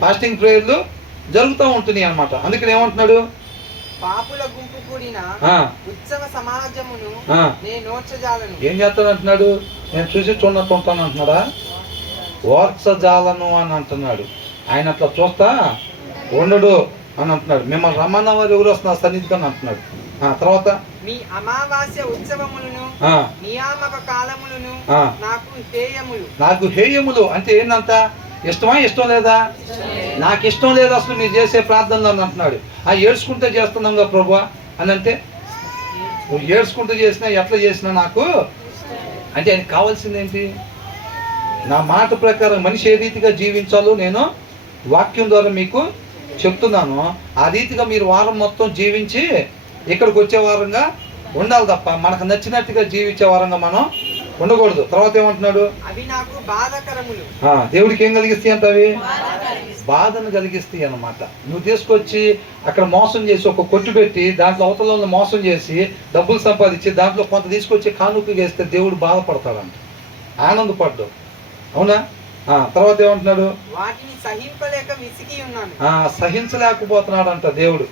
ఫాస్టింగ్ ప్రేయర్లు జరుగుతూ ఉంటున్నాయి అన్నమాట. అందుకని ఏమంటున్నాడు? పాపుల గుంపు కూడిన ఉత్సవ సమాజమును నేను నోర్చజాలను. ఏం చేస్తాను అంటున్నాడు? నేను చూసి చూడనట్టు ఉంటాను అంటున్నాడా? ఓర్చజాలను అని అంటున్నాడు. ఆయన అట్లా చూస్తా ఉండడు అని అంటున్నాడు. మిమ్మల్ని రమ్మన్న వారు ఎవరు వస్తున్నారు సన్నిధికి అని అంటున్నాడు. తర్వాత మీ అమావాస్య ఉత్సవములను నియామక కాలములను నాకు హేయములు అంటే ఏంటంట? ఇష్టమా ఇష్టం లేదా? నాకు ఇష్టం లేదు అసలు మీరు చేసే ప్రార్థనలు అని అంటున్నాడు. ఏడ్చుకుంటే చేస్తున్నాం కదా ప్రభు అని అంటే నువ్వు ఏడ్చుకుంటూ చేసినా ఎట్లా చేసినా నాకు అంటే ఆయనకు కావాల్సింది ఏంటి? నా మాట ప్రకారం మనిషి ఏ రీతిగా జీవించాలో నేను వాక్యం ద్వారా మీకు చెప్తున్నాను. ఆ రీతిగా మీరు వారం మొత్తం జీవించి ఇక్కడికి వచ్చే వారంగా ఉండాలి తప్ప మనకు నచ్చినట్టుగా జీవించే వారంగా మనం ఉండకూడదు. తర్వాత ఏమంటున్నాడు? అవి నాకు బాధాకరములు. దేవుడికి ఏం కలిగిస్తాయి అంటే అవి బాధను కలిగిస్తాయి అన్నమాట. నువ్వు తీసుకొచ్చి అక్కడ మోసం చేసి ఒక కొట్టు పెట్టి దాంట్లో అవతల మోసం చేసి డబ్బులు సంపాదించి దాంట్లో కొంత తీసుకొచ్చి కానుక చేస్తే దేవుడు బాధపడతాడంట, ఆనందపడ్డు. అవునా? తర్వాత ఏమంటున్నాడు? వాటిని సహింపలేక విసిగి ఉన్నాను. సహించలేకపోతున్నాడు అంట దేవుడు.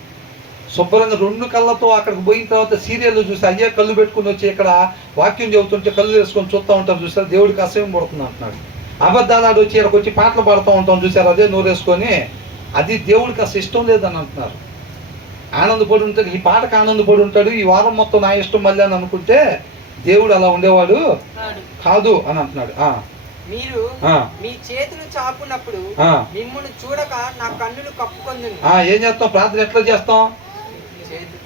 శుభ్రంగా 2 కళ్ళతో అక్కడికి పోయిన తర్వాత సీరియల్ చూసి అయ్యే కళ్ళు పెట్టుకుని వచ్చి ఇక్కడ వాక్యం చెబుతుంటే కళ్ళు వేసుకొని చూస్తూ ఉంటాం చూసారు, దేవుడికి అసహ్యం పడుతుంది అంటున్నాడు. అబద్ధాలు ఆడి వచ్చి ఇక్కడికి వచ్చి పాటలు పాడుతూ ఉంటాం చూసారు, అదే నోరేసుకొని, అది దేవుడికి అసలు ఇష్టం లేదని అంటున్నారు. ఆనందపడి ఉంటాడు, ఈ పాటకు ఆనందపడి ఉంటాడు, ఈ వారం మొత్తం నా ఇష్టం మళ్ళీ అని అనుకుంటే దేవుడు అలా ఉండేవాడు కాదు అని అంటున్నాడు. మీరు మీ చేతులు చాపునప్పుడు మిమ్మును చూడక నా కన్నులు కప్పుకొందును. ఏం చేస్తాం? ప్రార్థన ఎట్లా చేస్తాం?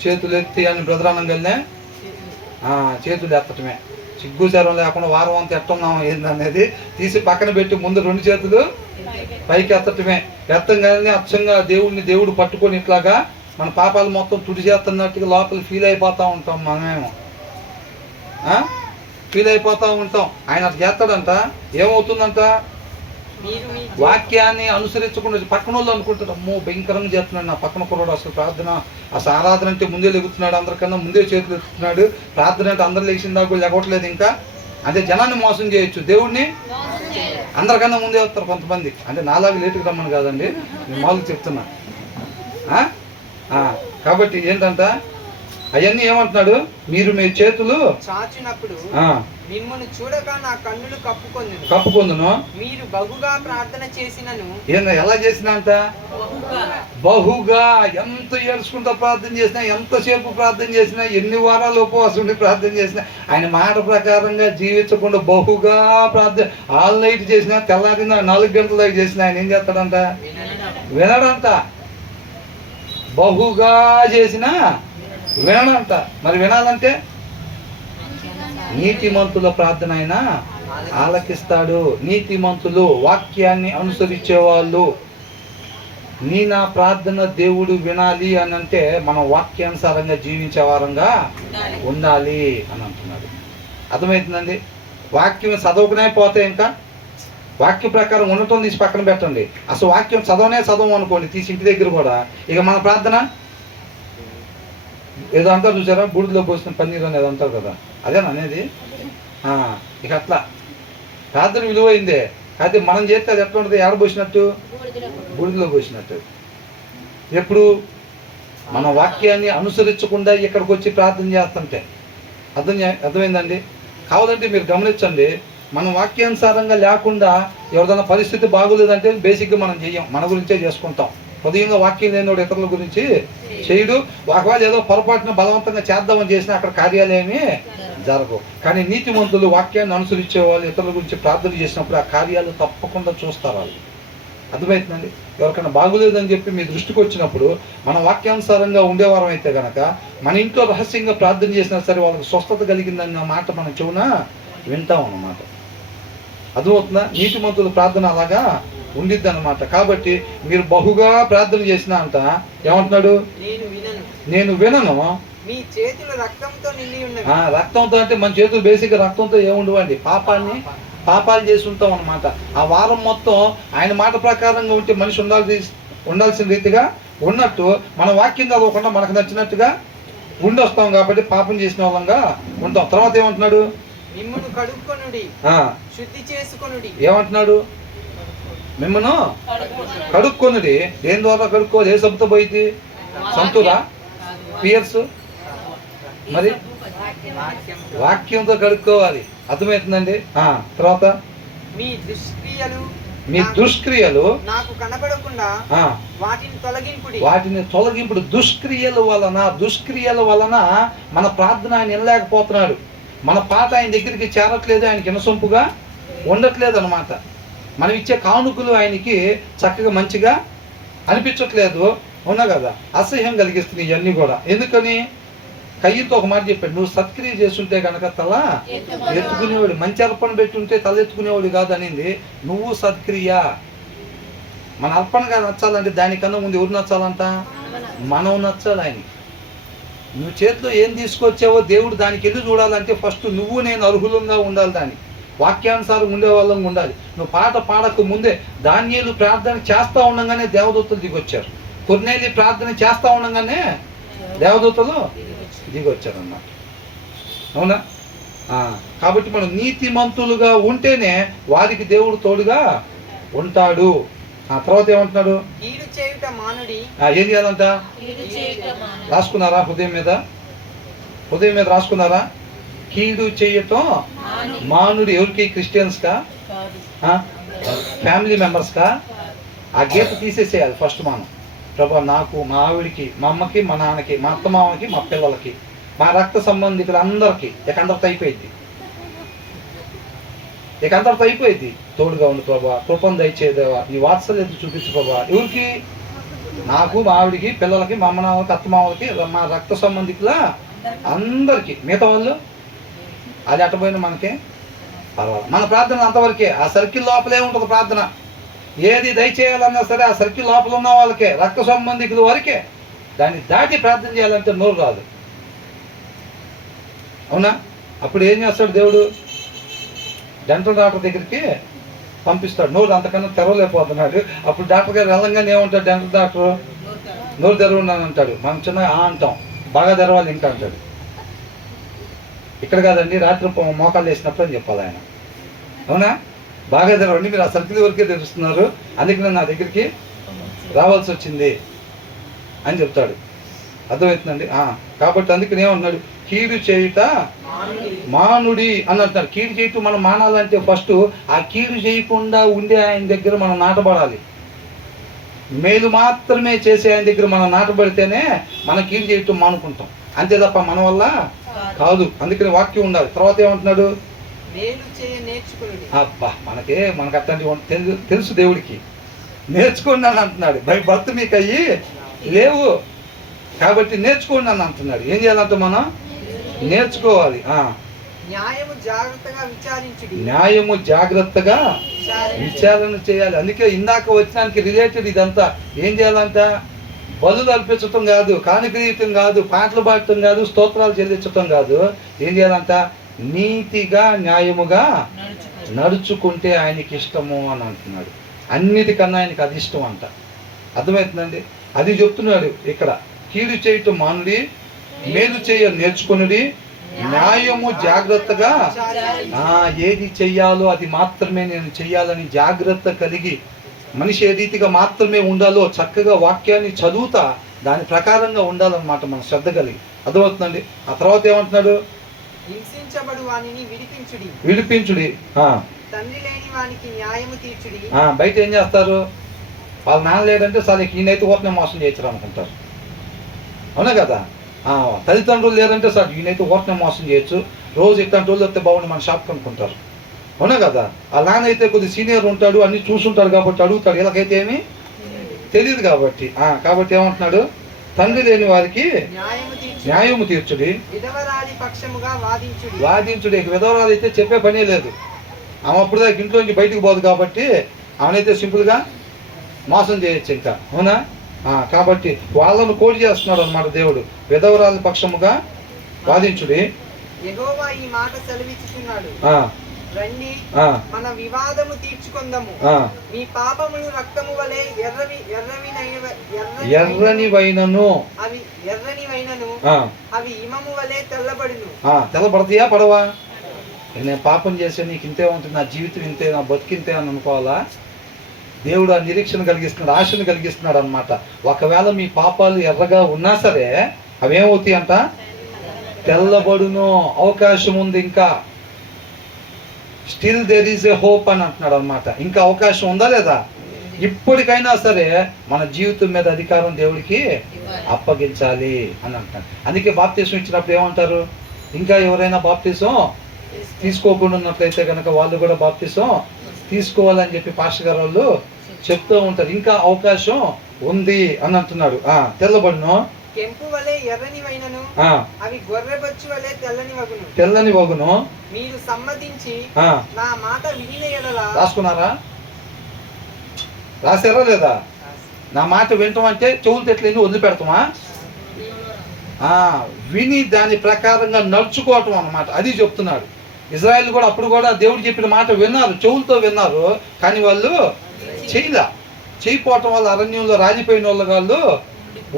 చేతులు ఎత్తి అని బ్రదరానంగానే చేతులు ఎత్తటమే, సిగ్గుచారం లేకుండా వారం అంతా ఎట్టున్నాం ఏందనేది తీసి పక్కన పెట్టి ముందు 2 చేతులు పైకి ఎత్తటమే. ఎత్తంగానే అచ్చంగా దేవుడు పట్టుకొని ఇట్లాగా మన పాపాలు మొత్తం తుడి చేస్తున్నట్టుగా లోపల ఫీల్ అయిపోతూ ఉంటాం. మనమేమో ఫీల్ అయిపోతూ ఉంటాం. ఆయన అట్లా చేస్తాడంట. ఏమవుతుందంట? వాక్యాన్ని అనుసరించకుండా పక్కన వాళ్ళు అనుకుంటారు, అమ్మో భయంకరంగా చేస్తున్నాడు నా పక్కన కుర్రాడు, అసలు ప్రార్థన అసలు ఆరాధన అంటే ముందే లెగుతున్నాడు, అందరికన్నా ముందే చేతులు ఎత్తుతున్నాడు, ప్రార్థన అంటే అందరు లేచిందా కూడా లెగవట్లేదు ఇంకా. అంటే జనాన్ని మోసం చేయొచ్చు, దేవుడిని అందరికన్నా ముందే వస్తారు కొంతమంది. అంటే నాలాగా లేటుగా రమ్మని కాదండి, నేను మామూలుగా చెప్తున్నా. కాబట్టి ఏంటంట అవన్నీ ఏమంటున్నాడు? మీరు మీ చేతులు చాచినప్పుడు మిమ్మును చూడక నా కన్నులు కప్పుకొందును. మీరు బహుగా ప్రార్థన చేసినను. ఎలా చేసినా అంట? బహుగా. ఎంత ఏడ్చుకుంటా ప్రార్థన చేసినా, ఎంతసేపు ప్రార్థన చేసినా, ఎన్ని వారాలు ఉపవాసం ఉండి ప్రార్థన చేసినా, ఆయన మాట ప్రకారంగా జీవించకుండా బహుగా ప్రార్థన ఆల్ నైట్ చేసినా, తెల్లారిన 4 గంటల దాకా చేసినా ఆయన ఏం చేస్తాడంట? వినడంట. బహుగా చేసినా వినడంట. మరి వినాలంటే నీతిమంతుల ప్రార్థన ఆయన ఆలకిస్తాడు. నీతిమంతులు, వాక్యాన్ని అనుసరించే వాళ్ళు, నా ప్రార్థన దేవుడు వినాలి అని అంటే మనం వాక్యానుసారంగా జీవించే వారంగా ఉండాలి అని అంటున్నాడు. అర్థమవుతుందండి? వాక్యం చదవకునే పోతే ఇంకా వాక్య ప్రకారం ఉండటం తీసి పక్కన పెట్టండి. అసలు వాక్యం చదవము అనుకోండి తీసి ఇంటి దగ్గర కూడా, ఇక మన ప్రార్థన ఏదో అంటారు చూసారా, బూడిదలో పోసిన పన్నీరు అనేది అంటారు కదా, అదేనా అనేది. ఇక అట్లా ప్రార్థన విలువైందే, అయితే మనం చేస్తే అది ఎట్లా ఉంటుంది? ఎక్కడ పోసినట్టు? బూడిదలో పోసినట్టు. ఎప్పుడు మన వాక్యాన్ని అనుసరించకుండా ఇక్కడికి వచ్చి ప్రార్థన చేస్తుంటే అర్థమైందండి? కావాలంటే మీరు గమనించండి, మనం వాక్యానుసారంగా లేకుండా ఎవరిదైనా పరిస్థితి బాగోలేదంటే బేసిక్గా మనం చెయ్యం, మన గురించే చేసుకుంటాం. ఉదయంగా వాక్యం లేనివాడు ఇతరుల గురించి చేయడు. ఒకవేళ ఏదో పొరపాటున బలవంతంగా చేద్దామని చేసినా అక్కడ కార్యాలయమే జరగవు. కానీ నీతిమంతులు వాక్యాన్ని అనుసరించే వాళ్ళు ఇతరుల గురించి ప్రార్థన చేసినప్పుడు ఆ కార్యాలు తప్పకుండా చూస్తారు వాళ్ళు. అర్థమవుతుందండి? ఎవరికైనా బాగోలేదని చెప్పి మీ దృష్టికి వచ్చినప్పుడు మనం వాక్యానుసారంగా ఉండేవారం అయితే కనుక మన ఇంట్లో రహస్యంగా ప్రార్థన చేసినా సరే వాళ్ళకి స్వస్థత కలిగిందన్న మాట మనం చెవున వింటాం అన్నమాట. అర్థమవుతుందా? నీతిమంతుల ప్రార్థన అలాగా ఉండిద్ది అన్నమాట. కాబట్టి మీరు బహుగా ప్రార్థన చేసినా అంట ఏమంటున్నాడు? నేను వినను. మీ చేతులు రక్తంతో నిండి ఉన్నవి. రక్తంతో అంటే మన చేతులు బేసిక్గా రక్తంతో ఏముండవండి, పాపాలు చేసి ఉంటాం అన్నమాట. ఆ వారం మొత్తం ఆయన మాట ప్రకారంగా ఉంటే మనిషి ఉండాల్సిన రీతిగా ఉన్నట్టు మన వాక్యం చదవకుండా మనకు నచ్చినట్టుగా ఉండొస్తాం కాబట్టి పాపం చేసిన వాళ్ళంగా ఉంటాం. తర్వాత ఏమంటున్నాడు? మిమ్మును కడుక్కొనుడి, శుద్ధి చేసుకొనుడి. ఏమంటున్నాడు? మిమ్మను కడుక్కొనుడి. దేని ద్వారా కడుక్కోవాలి? ఏ సబ్బుతో పోయింది? సంతురా, పియర్స్, మరి వాక్యంతో కడుక్కోవాలి. అర్థమవుతుందండి? తర్వాత మీ దుష్క్రియలు నాకు కనబడకుండా వాటిని తొలగింపుడు. దుష్క్రియల వలన మన ప్రార్థన ఆయన వినలేకపోతున్నాడు. మన పాట ఆయన దగ్గరికి చేరట్లేదు, ఆయనకి వినసొంపుగా ఉండట్లేదు అనమాట. మనం ఇచ్చే కానుకలు ఆయనకి చక్కగా మంచిగా అనిపించట్లేదు. అవునా కదా? అసహ్యం కలిగిస్తుంది ఇవన్నీ కూడా. ఎందుకని? కయ్యతో ఒక మాట చెప్పాడు, నువ్వు సత్క్రియ చేస్తుంటే కనుక తల ఎత్తుకునేవాడు, మంచి అర్పణ పెట్టుంటే తల ఎత్తుకునేవాడు కాదు అనింది. నువ్వు సత్క్రియ. మన అర్పణగా నచ్చాలంటే దానికన్నా ముందు ఎవరు నచ్చాలంట? మనం నచ్చాలి ఆయనకి. నువ్వు చేతిలో ఏం తీసుకొచ్చావో దేవుడు దానికి వెళ్ళి చూడాలంటే ఫస్ట్ నువ్వు నేను అర్హులంగా ఉండాలి, దాన్ని వాక్యానుసారం ఉండే వాళ్ళంగా ఉండాలి. నువ్వు పాట పాడక ముందే దానియేలు ప్రార్థన చేస్తూ ఉండగానే దేవదూతలు దిగొచ్చారు. కొర్నేలి ప్రార్థన చేస్తూ ఉండగానే దేవదూతలు దిగొచ్చారు అన్నమాట. అవునా? కాబట్టి మనం నీతిమంతులుగా ఉంటేనే వారికి దేవుడు తోడుగా ఉంటాడు. ఆ తర్వాత ఏమంటున్నాడు? కీడు చేయుట మానుడి. ఏం చేయాలంట? రాసుకున్నారా? హృదయం మీద రాసుకున్నారా? కీడు చేయటం మానుడి. ఎవరికి? క్రిస్టియన్స్కా? ఫ్యామిలీ మెంబర్స్కా? ఆ గీత తీసేసేయాలి ఫస్ట్ మనం. ప్రభా, నాకు, మా ఆవిడికి, మా అమ్మకి, మా నాన్నకి, మా అత్త మామకి, మా పిల్లలకి, మా రక్త సంబంధికులు అందరికీ అందరితో అయిపోయింది. అందరితో అయిపోయింది. తోడుగా ఉండు ప్రభా, కృపను దయచేదేవా, నీ వాత్సల్యత చూపించు ప్రభా. ఎవరికి? నాకు, మా ఆవిడికి, పిల్లలకి, మా అమ్మ నాన్నకి, అత్త మామలకి, మా రక్త సంబంధికుల అందరికీ. మిగతా వాళ్ళు అది అట్టపోయినా మనకే పర్వాలేదు. మన ప్రార్థన అంతవరకే. ఆ సర్కిల్ లోపలే ఉంటుంది ప్రార్థన. ఏది దయచేయాలన్నా సరే ఆ సర్కిల్ లోపల ఉన్న వాళ్ళకే, రక్త సంబంధికుల వరకే. దాన్ని దాటి ప్రార్థన చేయాలంటే నోరు రాదు. అవునా? అప్పుడు ఏం చేస్తాడు దేవుడు? డెంటల్ డాక్టర్ దగ్గరికి పంపిస్తాడు. నోరు అంతకన్నా తెరవలేకపోతున్నాడు. అప్పుడు డాక్టర్ గారు వెళ్ళంగానే ఏమంటాడు? డెంటల్ డాక్టర్ నోరు తెరవన్నాను అంటాడు. మనం చిన్న అంటాం, బాగా తెరవాలి ఇంకా అంటాడు. ఇక్కడ కాదండి, రాత్రి మోకాలు వేసినప్పుడు అని చెప్పాలి ఆయన. అవునా? బాగా తెరవండి, మీరు ఆ సర్కిల్ వరకే తెరుస్తున్నారు, అందుకని నా దగ్గరికి రావాల్సి వచ్చింది అని చెప్తాడు. అర్థమవుతుందండి? కాబట్టి అందుకని ఏమన్నాడు? కీడు చేయుట మానుడి అని అంటున్నాడు. కీడు చేయటం మనం మానాలంటే ఫస్ట్ ఆ కీడు చేయకుండా ఉండే ఆయన దగ్గర మనం నాటబడాలి. మేలు మాత్రమే చేసే ఆయన దగ్గర మనం నాటబడితేనే మనం కీడు చేయటం మానుకుంటాం. అంతే తప్ప మన వల్ల కాదు. అందుకని వాక్యం ఉండాలి. తర్వాత ఏమంటున్నాడు? అబ్బా, మనకు అట్లాంటి తెలుసు దేవుడికి. నేర్చుకోండి అని అంటున్నాడు. బై బర్త్ మీకు అయ్యి లేవు కాబట్టి నేర్చుకోండి అని అంటున్నాడు. ఏం చేయాలంటే మనం నేర్చుకోవాలి. న్యాయము జాగ్రత్తగా విచారణ చేయాలి. అందుకే ఇందాక వచ్చినానికి రిలేటెడ్ ఇదంతా. ఏం చేయాలంట? బలులు అర్పించటం కాదు, కానుకరీయటం కాదు, పాటలు పాడటం కాదు, స్తోత్రాలు చెల్లించటం కాదు. ఏం చేయాలంట? నీతిగా న్యాయముగా నడుచుకుంటే ఆయనకి ఇష్టము అని అంటున్నాడు. అన్నిటికన్నా ఆయనకి అది ఇష్టం అంట. అర్థమవుతుందండి? అది చెప్తున్నాడు ఇక్కడ. కీడు చేయటం మానుడి, మేలు చేయ నేర్చుకునుడి, న్యాయము జాగ్రత్తగా. ఏది చెయ్యాలో అది మాత్రమే నేను చెయ్యాలని జాగ్రత్త కలిగి, మనిషి ఏ రీతిగా మాత్రమే ఉండాలో చక్కగా వాక్యాన్ని చదువుతా దాని ప్రకారంగా ఉండాలన్నమాట మనం శ్రద్ధ కలిగి. అర్థమవుతుందండి? ఆ తర్వాత ఏమంటున్నాడు? హింసించబడు వానిని విడిపించుడి, తండ్రి లేని వానికి న్యాయము తీర్చుడి. బయట ఏం చేస్తారు? వాళ్ళ నాన్న లేదంటే సరే ఈయనైతే ఓట్నే మోసం చేయొచ్చు అనుకుంటారు. అవునా కదా? తల్లిదండ్రులు లేదంటే సార్ ఈయనైతే ఓట్నే మోసం చేయొచ్చు, రోజు ఇట్లాంటి రోజులు వస్తే బాగుండి మన షాప్ కనుక్కుంటారు. అవునా కదా? ఆ నాన్న అయితే కొద్ది సీనియర్ ఉంటాడు, అన్ని చూసుంటాడు కాబట్టి అడుగుతాడు. వీళ్ళకైతే ఏమీ తెలియదు కాబట్టి. కాబట్టి ఏమంటున్నాడు? తండ్రి లేని వారికి న్యాయము తీర్చుడి, వాదించుడి. విధవరాలు అయితే చెప్పే పనే లేదు. ఆమె అప్పుడు దాకా ఇంట్లోంచి బయటకు పోదు కాబట్టి ఆమెనైతే సింపుల్గా మోసం చేయొచ్చు ఇంకా. అవునా? కాబట్టి వాళ్ళను కోడి చేస్తున్నాడు అన్నమాట దేవుడు. విధవరాలి పక్షముగా వాదించుడి. యెహోవా ఈ మాట సెలవిస్తున్నాడు, రండి మన వివాదము తీర్చుకుందాము. మీ పాపములు రక్తము వలె ఎర్రనివైనను అవి హిమము వలె తెల్లబడును. తెల్లబడతాయా పడవా? నేను పాపం చేస్తే నీకు ఇంతే ఉంటుంది, నా జీవితం ఇంతే, నా బతికింతే అని అనుకోవాలా? దేవుడు ఆ నిరీక్షణ కలిగిస్తున్నాడు, ఆశను కలిగిస్తున్నాడు అన్నమాట. ఒకవేళ మీ పాపాలు ఎర్రగా ఉన్నా సరే అవేమవుతాయి అంట? తెల్లబడును. అవకాశం ఉంది ఇంకా. Still there is a hope అని అంటున్నాడు అన్నమాట. ఇంకా అవకాశం ఉందా లేదా? ఇప్పటికైనా సరే మన జీవితం మీద అధికారం దేవుడికి అప్పగించాలి అని అంటున్నాడు. అందుకే బాప్తీసం ఇచ్చినప్పుడు ఏమంటారు? ఇంకా ఎవరైనా బాప్తీసం తీసుకోకుండా ఉన్నట్లయితే కనుక వాళ్ళు కూడా బాప్తీసం తీసుకోవాలని చెప్పి పాస్టర్ గారు వాళ్ళు చెప్తూ ఉంటారు. ఇంకా అవకాశం ఉంది అని అంటున్నాడు. తెల్లబడును. కెంపు వలె ఎర్రనివైనను అవి గొర్రెబొచ్చు వలె తెల్లని వగును. మీరు సమ్మతించి నా మాట వినిన ఎడల. రాసుకున్నారా? రాసారా లేదా? నా మాట వింటాం అంటే చెవులు తెట్లని వదిలిపెడతామా? విని దాని ప్రకారంగా నడుచుకోవటం అన్నమాట. అది చెప్తున్నాడు. ఇజ్రాయెల్ కూడా అప్పుడు కూడా దేవుడు చెప్పిన మాట విన్నారు, చెవులతో విన్నారు, కానీ వాళ్ళు చేయపోవటం వల్ల అరణ్యంలో రాజిపోయిన వాళ్ళు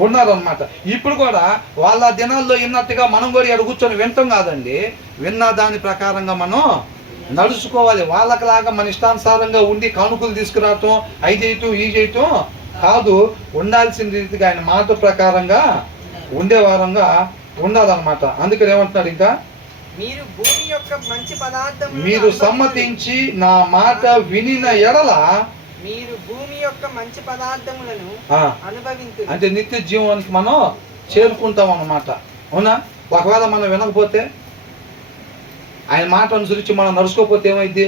ఉన్నారనమాట. ఇప్పుడు కూడా వాళ్ళ దినాల్లో విన్నట్టుగా మనం కూడా ఇక్కడ కూర్చొని వింటాం కాదండి, విన్న దాని ప్రకారంగా మనం నడుచుకోవాలి. వాళ్ళకిలాగా మన ఇష్టానుసారంగా ఉండి కానుకలు తీసుకురావటం, అవి చేయటం ఈ చేయటం కాదు. ఉండాల్సిన రీతిగా ఆయన మాట ప్రకారంగా ఉండేవారంగా ఉండాలన్నమాట. అందుకని ఏమంటున్నాడు ఇంకా, మీరు భూమి యొక్క మంచి పదార్థం మీరు సమ్మతించి నా మాట వినిన ఎడల మీరు భూమి యొక్క మంచి పదార్థములను అనుభవించు. అంటే నిత్య జీవానికి మనం చేరుకుంటాం అన్నమాట. అవునా? ఒకవేళ మనం వినకపోతే, ఆయన మాట అనుసరించి మనం నడుచుకోకపోతే ఏమైంది?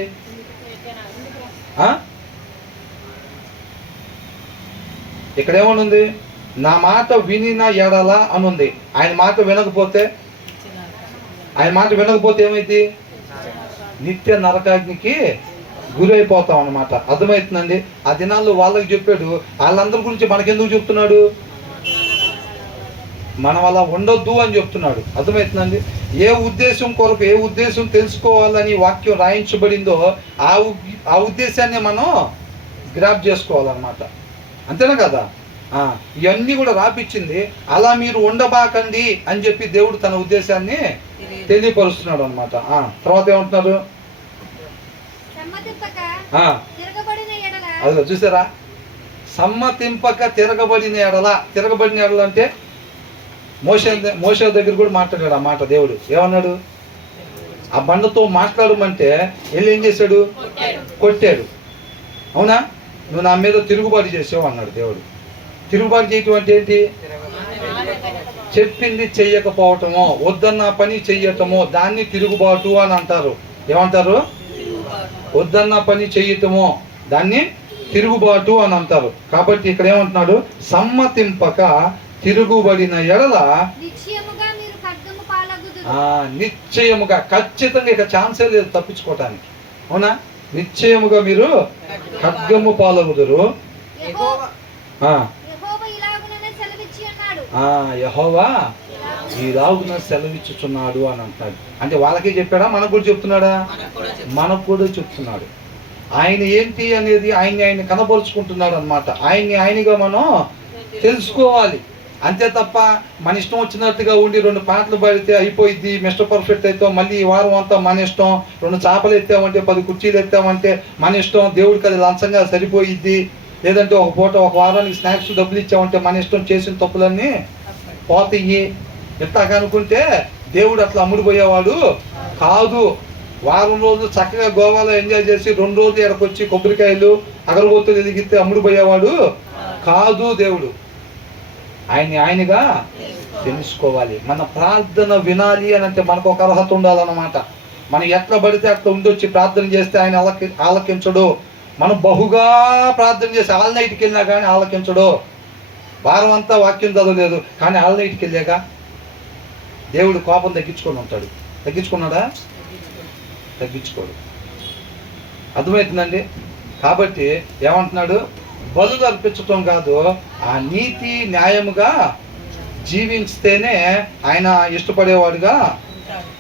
ఇక్కడ ఏమనుంది? నా మాట వినిన ఎడల అనుంది. ఆయన మాట వినకపోతే ఏమైంది? నిత్య నరకాగ్నికి గురైపోతాం అన్నమాట. అర్థమవుతుందండి? ఆ దినాల్లో వాళ్ళకి చెప్పాడు, వాళ్ళందరి గురించి మనకెందుకు చెప్తున్నాడు? మనం అలా ఉండొద్దు అని చెప్తున్నాడు. అర్థమవుతుందండి? ఏ ఉద్దేశం కొరకు, ఏ ఉద్దేశం తెలుసుకోవాలని వాక్యం రాయించబడిందో ఆ ఉద్దేశాన్ని మనం గ్రాప్ చేసుకోవాలన్నమాట. అంతేనా కదా? ఇవన్నీ కూడా రాపిచ్చింది. అలా మీరు ఉండబాకండి అని చెప్పి దేవుడు తన ఉద్దేశాన్ని తెలియపరుస్తున్నాడు అనమాట. తర్వాత ఏమంటున్నారు? అదే చూసారా? సమ్మతింపక తిరగబడిన ఎడల అంటే మోషే దగ్గర కూడా మాట్లాడాడు ఆ మాట. దేవుడు ఏమన్నాడు? ఆ బండతో మాట్లాడమంటే వెళ్ళి ఏం చేశాడు? కొట్టాడు. అవునా? నువ్వు నా మీద తిరుగుబాటు చేసావు అన్నాడు దేవుడు. తిరుగుబాటు చేయటం అంటే ఏంటి? చెప్పింది చెయ్యకపోవటమో, వద్దన్న పని చెయ్యటమో దాన్ని తిరుగుబాటు అని అంటారు. ఏమంటారు? వద్దన్న పని చెయ్యటమో దాన్ని తిరుగుబాటు అని అంటారు. కాబట్టి ఇక్కడ ఏమంటున్నాడు? సమ్మతింపక తిరుగుబడిన ఎడల నిశ్చయముగా, ఖచ్చితంగా ఇక ఛాన్సే లేదు తప్పించుకోవటానికి. అవునా? నిశ్చయముగా మీరు ఖడ్గము పాలగుదురు. యెహోవా ఈలాగున సెలవిచ్చుచున్నాడు అని అంటాడు. అంటే వాళ్ళకే చెప్పాడా? మనకు కూడా చెప్తున్నాడా? మనకు కూడా చెప్తున్నాడు. ఆయన ఏంటి అనేది ఆయన కనపరుచుకుంటున్నాడు అనమాట. ఆయనగా మనం తెలుసుకోవాలి. అంతే తప్ప మన ఇష్టం వచ్చినట్టుగా ఉండి 2 పాటలు పాడితే అయిపోయింది, మిస్టర్ పర్ఫెక్ట్ అయితే మళ్ళీ ఈ వారం అంతా మన ఇష్టం, 2 చేపలు ఎత్తామంటే 10 కుర్చీలు ఎత్తామంటే మన ఇష్టం, దేవుడికి అది లంచంగా సరిపోయిద్ది, లేదంటే ఒక పూట ఒక వారానికి స్నాక్స్ డబ్బులు ఇచ్చామంటే మన ఇష్టం, చేసిన తప్పులన్నీ పోతాయి. ఎట్లా అనుకుంటే దేవుడు అట్లా అమ్ముడుపోయేవాడు కాదు. వారం రోజులు చక్కగా గోవాలో ఎంజాయ్ చేసి 2 రోజులు ఎడకొచ్చి కొబ్బరికాయలు అగరబత్తులు వెలిగిస్తే అమ్ముడుపోయేవాడు కాదు దేవుడు. ఆయనగా తెలుసుకోవాలి. మన ప్రార్థన వినాలి అని అంటే మనకు ఒక అర్హత ఉండాలన్నమాట. మనం ఎట్లా పడితే అట్లా ఉండొచ్చి ప్రార్థన చేస్తే ఆయన ఆలకించడు. మనం బహుగా ప్రార్థన చేసి ఆల్ నైట్కి వెళ్ళినా కానీ ఆలకించడు. వారం అంతా వాక్యం చదవలేదు కానీ ఆల్ నైట్కి వెళ్ళాక దేవుడు కోపం తగ్గించుకొని ఉంటాడు. తగ్గించుకున్నాడా? తగ్గించుకోడు. అర్థమవుతుందండి? కాబట్టి ఏమంటున్నాడు? బలులు అర్పించటం కాదు, ఆ నీతి న్యాయముగా జీవిస్తేనే ఆయన ఇష్టపడేవాడుగా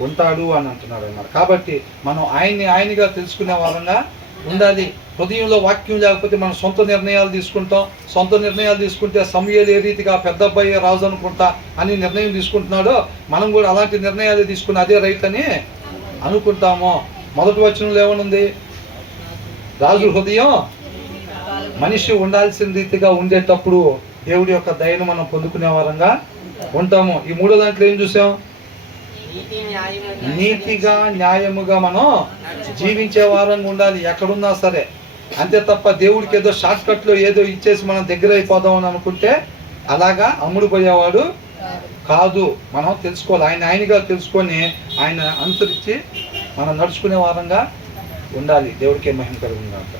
ఉంటాడు అని అంటున్నాడు అన్నమాట. కాబట్టి మనం ఆయనగా తెలుసుకునే వారంగా ఉండాలి. హృదయంలో వాక్యం లేకపోతే మనం సొంత నిర్ణయాలు తీసుకుంటాం. సొంత నిర్ణయాలు తీసుకుంటే సమూయేలు ఏ రీతిగా పెద్ద అబ్బాయి రాజు అనుకుంటా అని నిర్ణయం తీసుకుంటున్నాడో మనం కూడా అలాంటి నిర్ణయాలు తీసుకుని అదే రైట్ అని అనుకుంటాము. మొదటి వచనంలో ఏమనుంది? రాజు హృదయం మనిషి ఉండాల్సిన రీతిగా ఉండేటప్పుడు దేవుడి యొక్క దయను మనం పొందుకునే వారంగా ఉంటాము. ఈ 3వ దాంట్లో ఏం చూసాం? నీతిగా న్యాయముగా మనం జీవించే వారంగా ఉండాలి ఎక్కడున్నా సరే. అంతే తప్ప దేవుడికి ఏదో షార్ట్ కట్లో ఏదో ఇచ్చేసి మనం దగ్గర అయిపోదాం అని అనుకుంటే అలాగా అమ్ముడుపోయేవాడు కాదు. మనం తెలుసుకోవాలి. ఆయనగా తెలుసుకొని ఆయన అనుసరించి మనం నడుచుకునే వారంగా ఉండాలి. దేవుడికి మహిమ కలుగును గాక.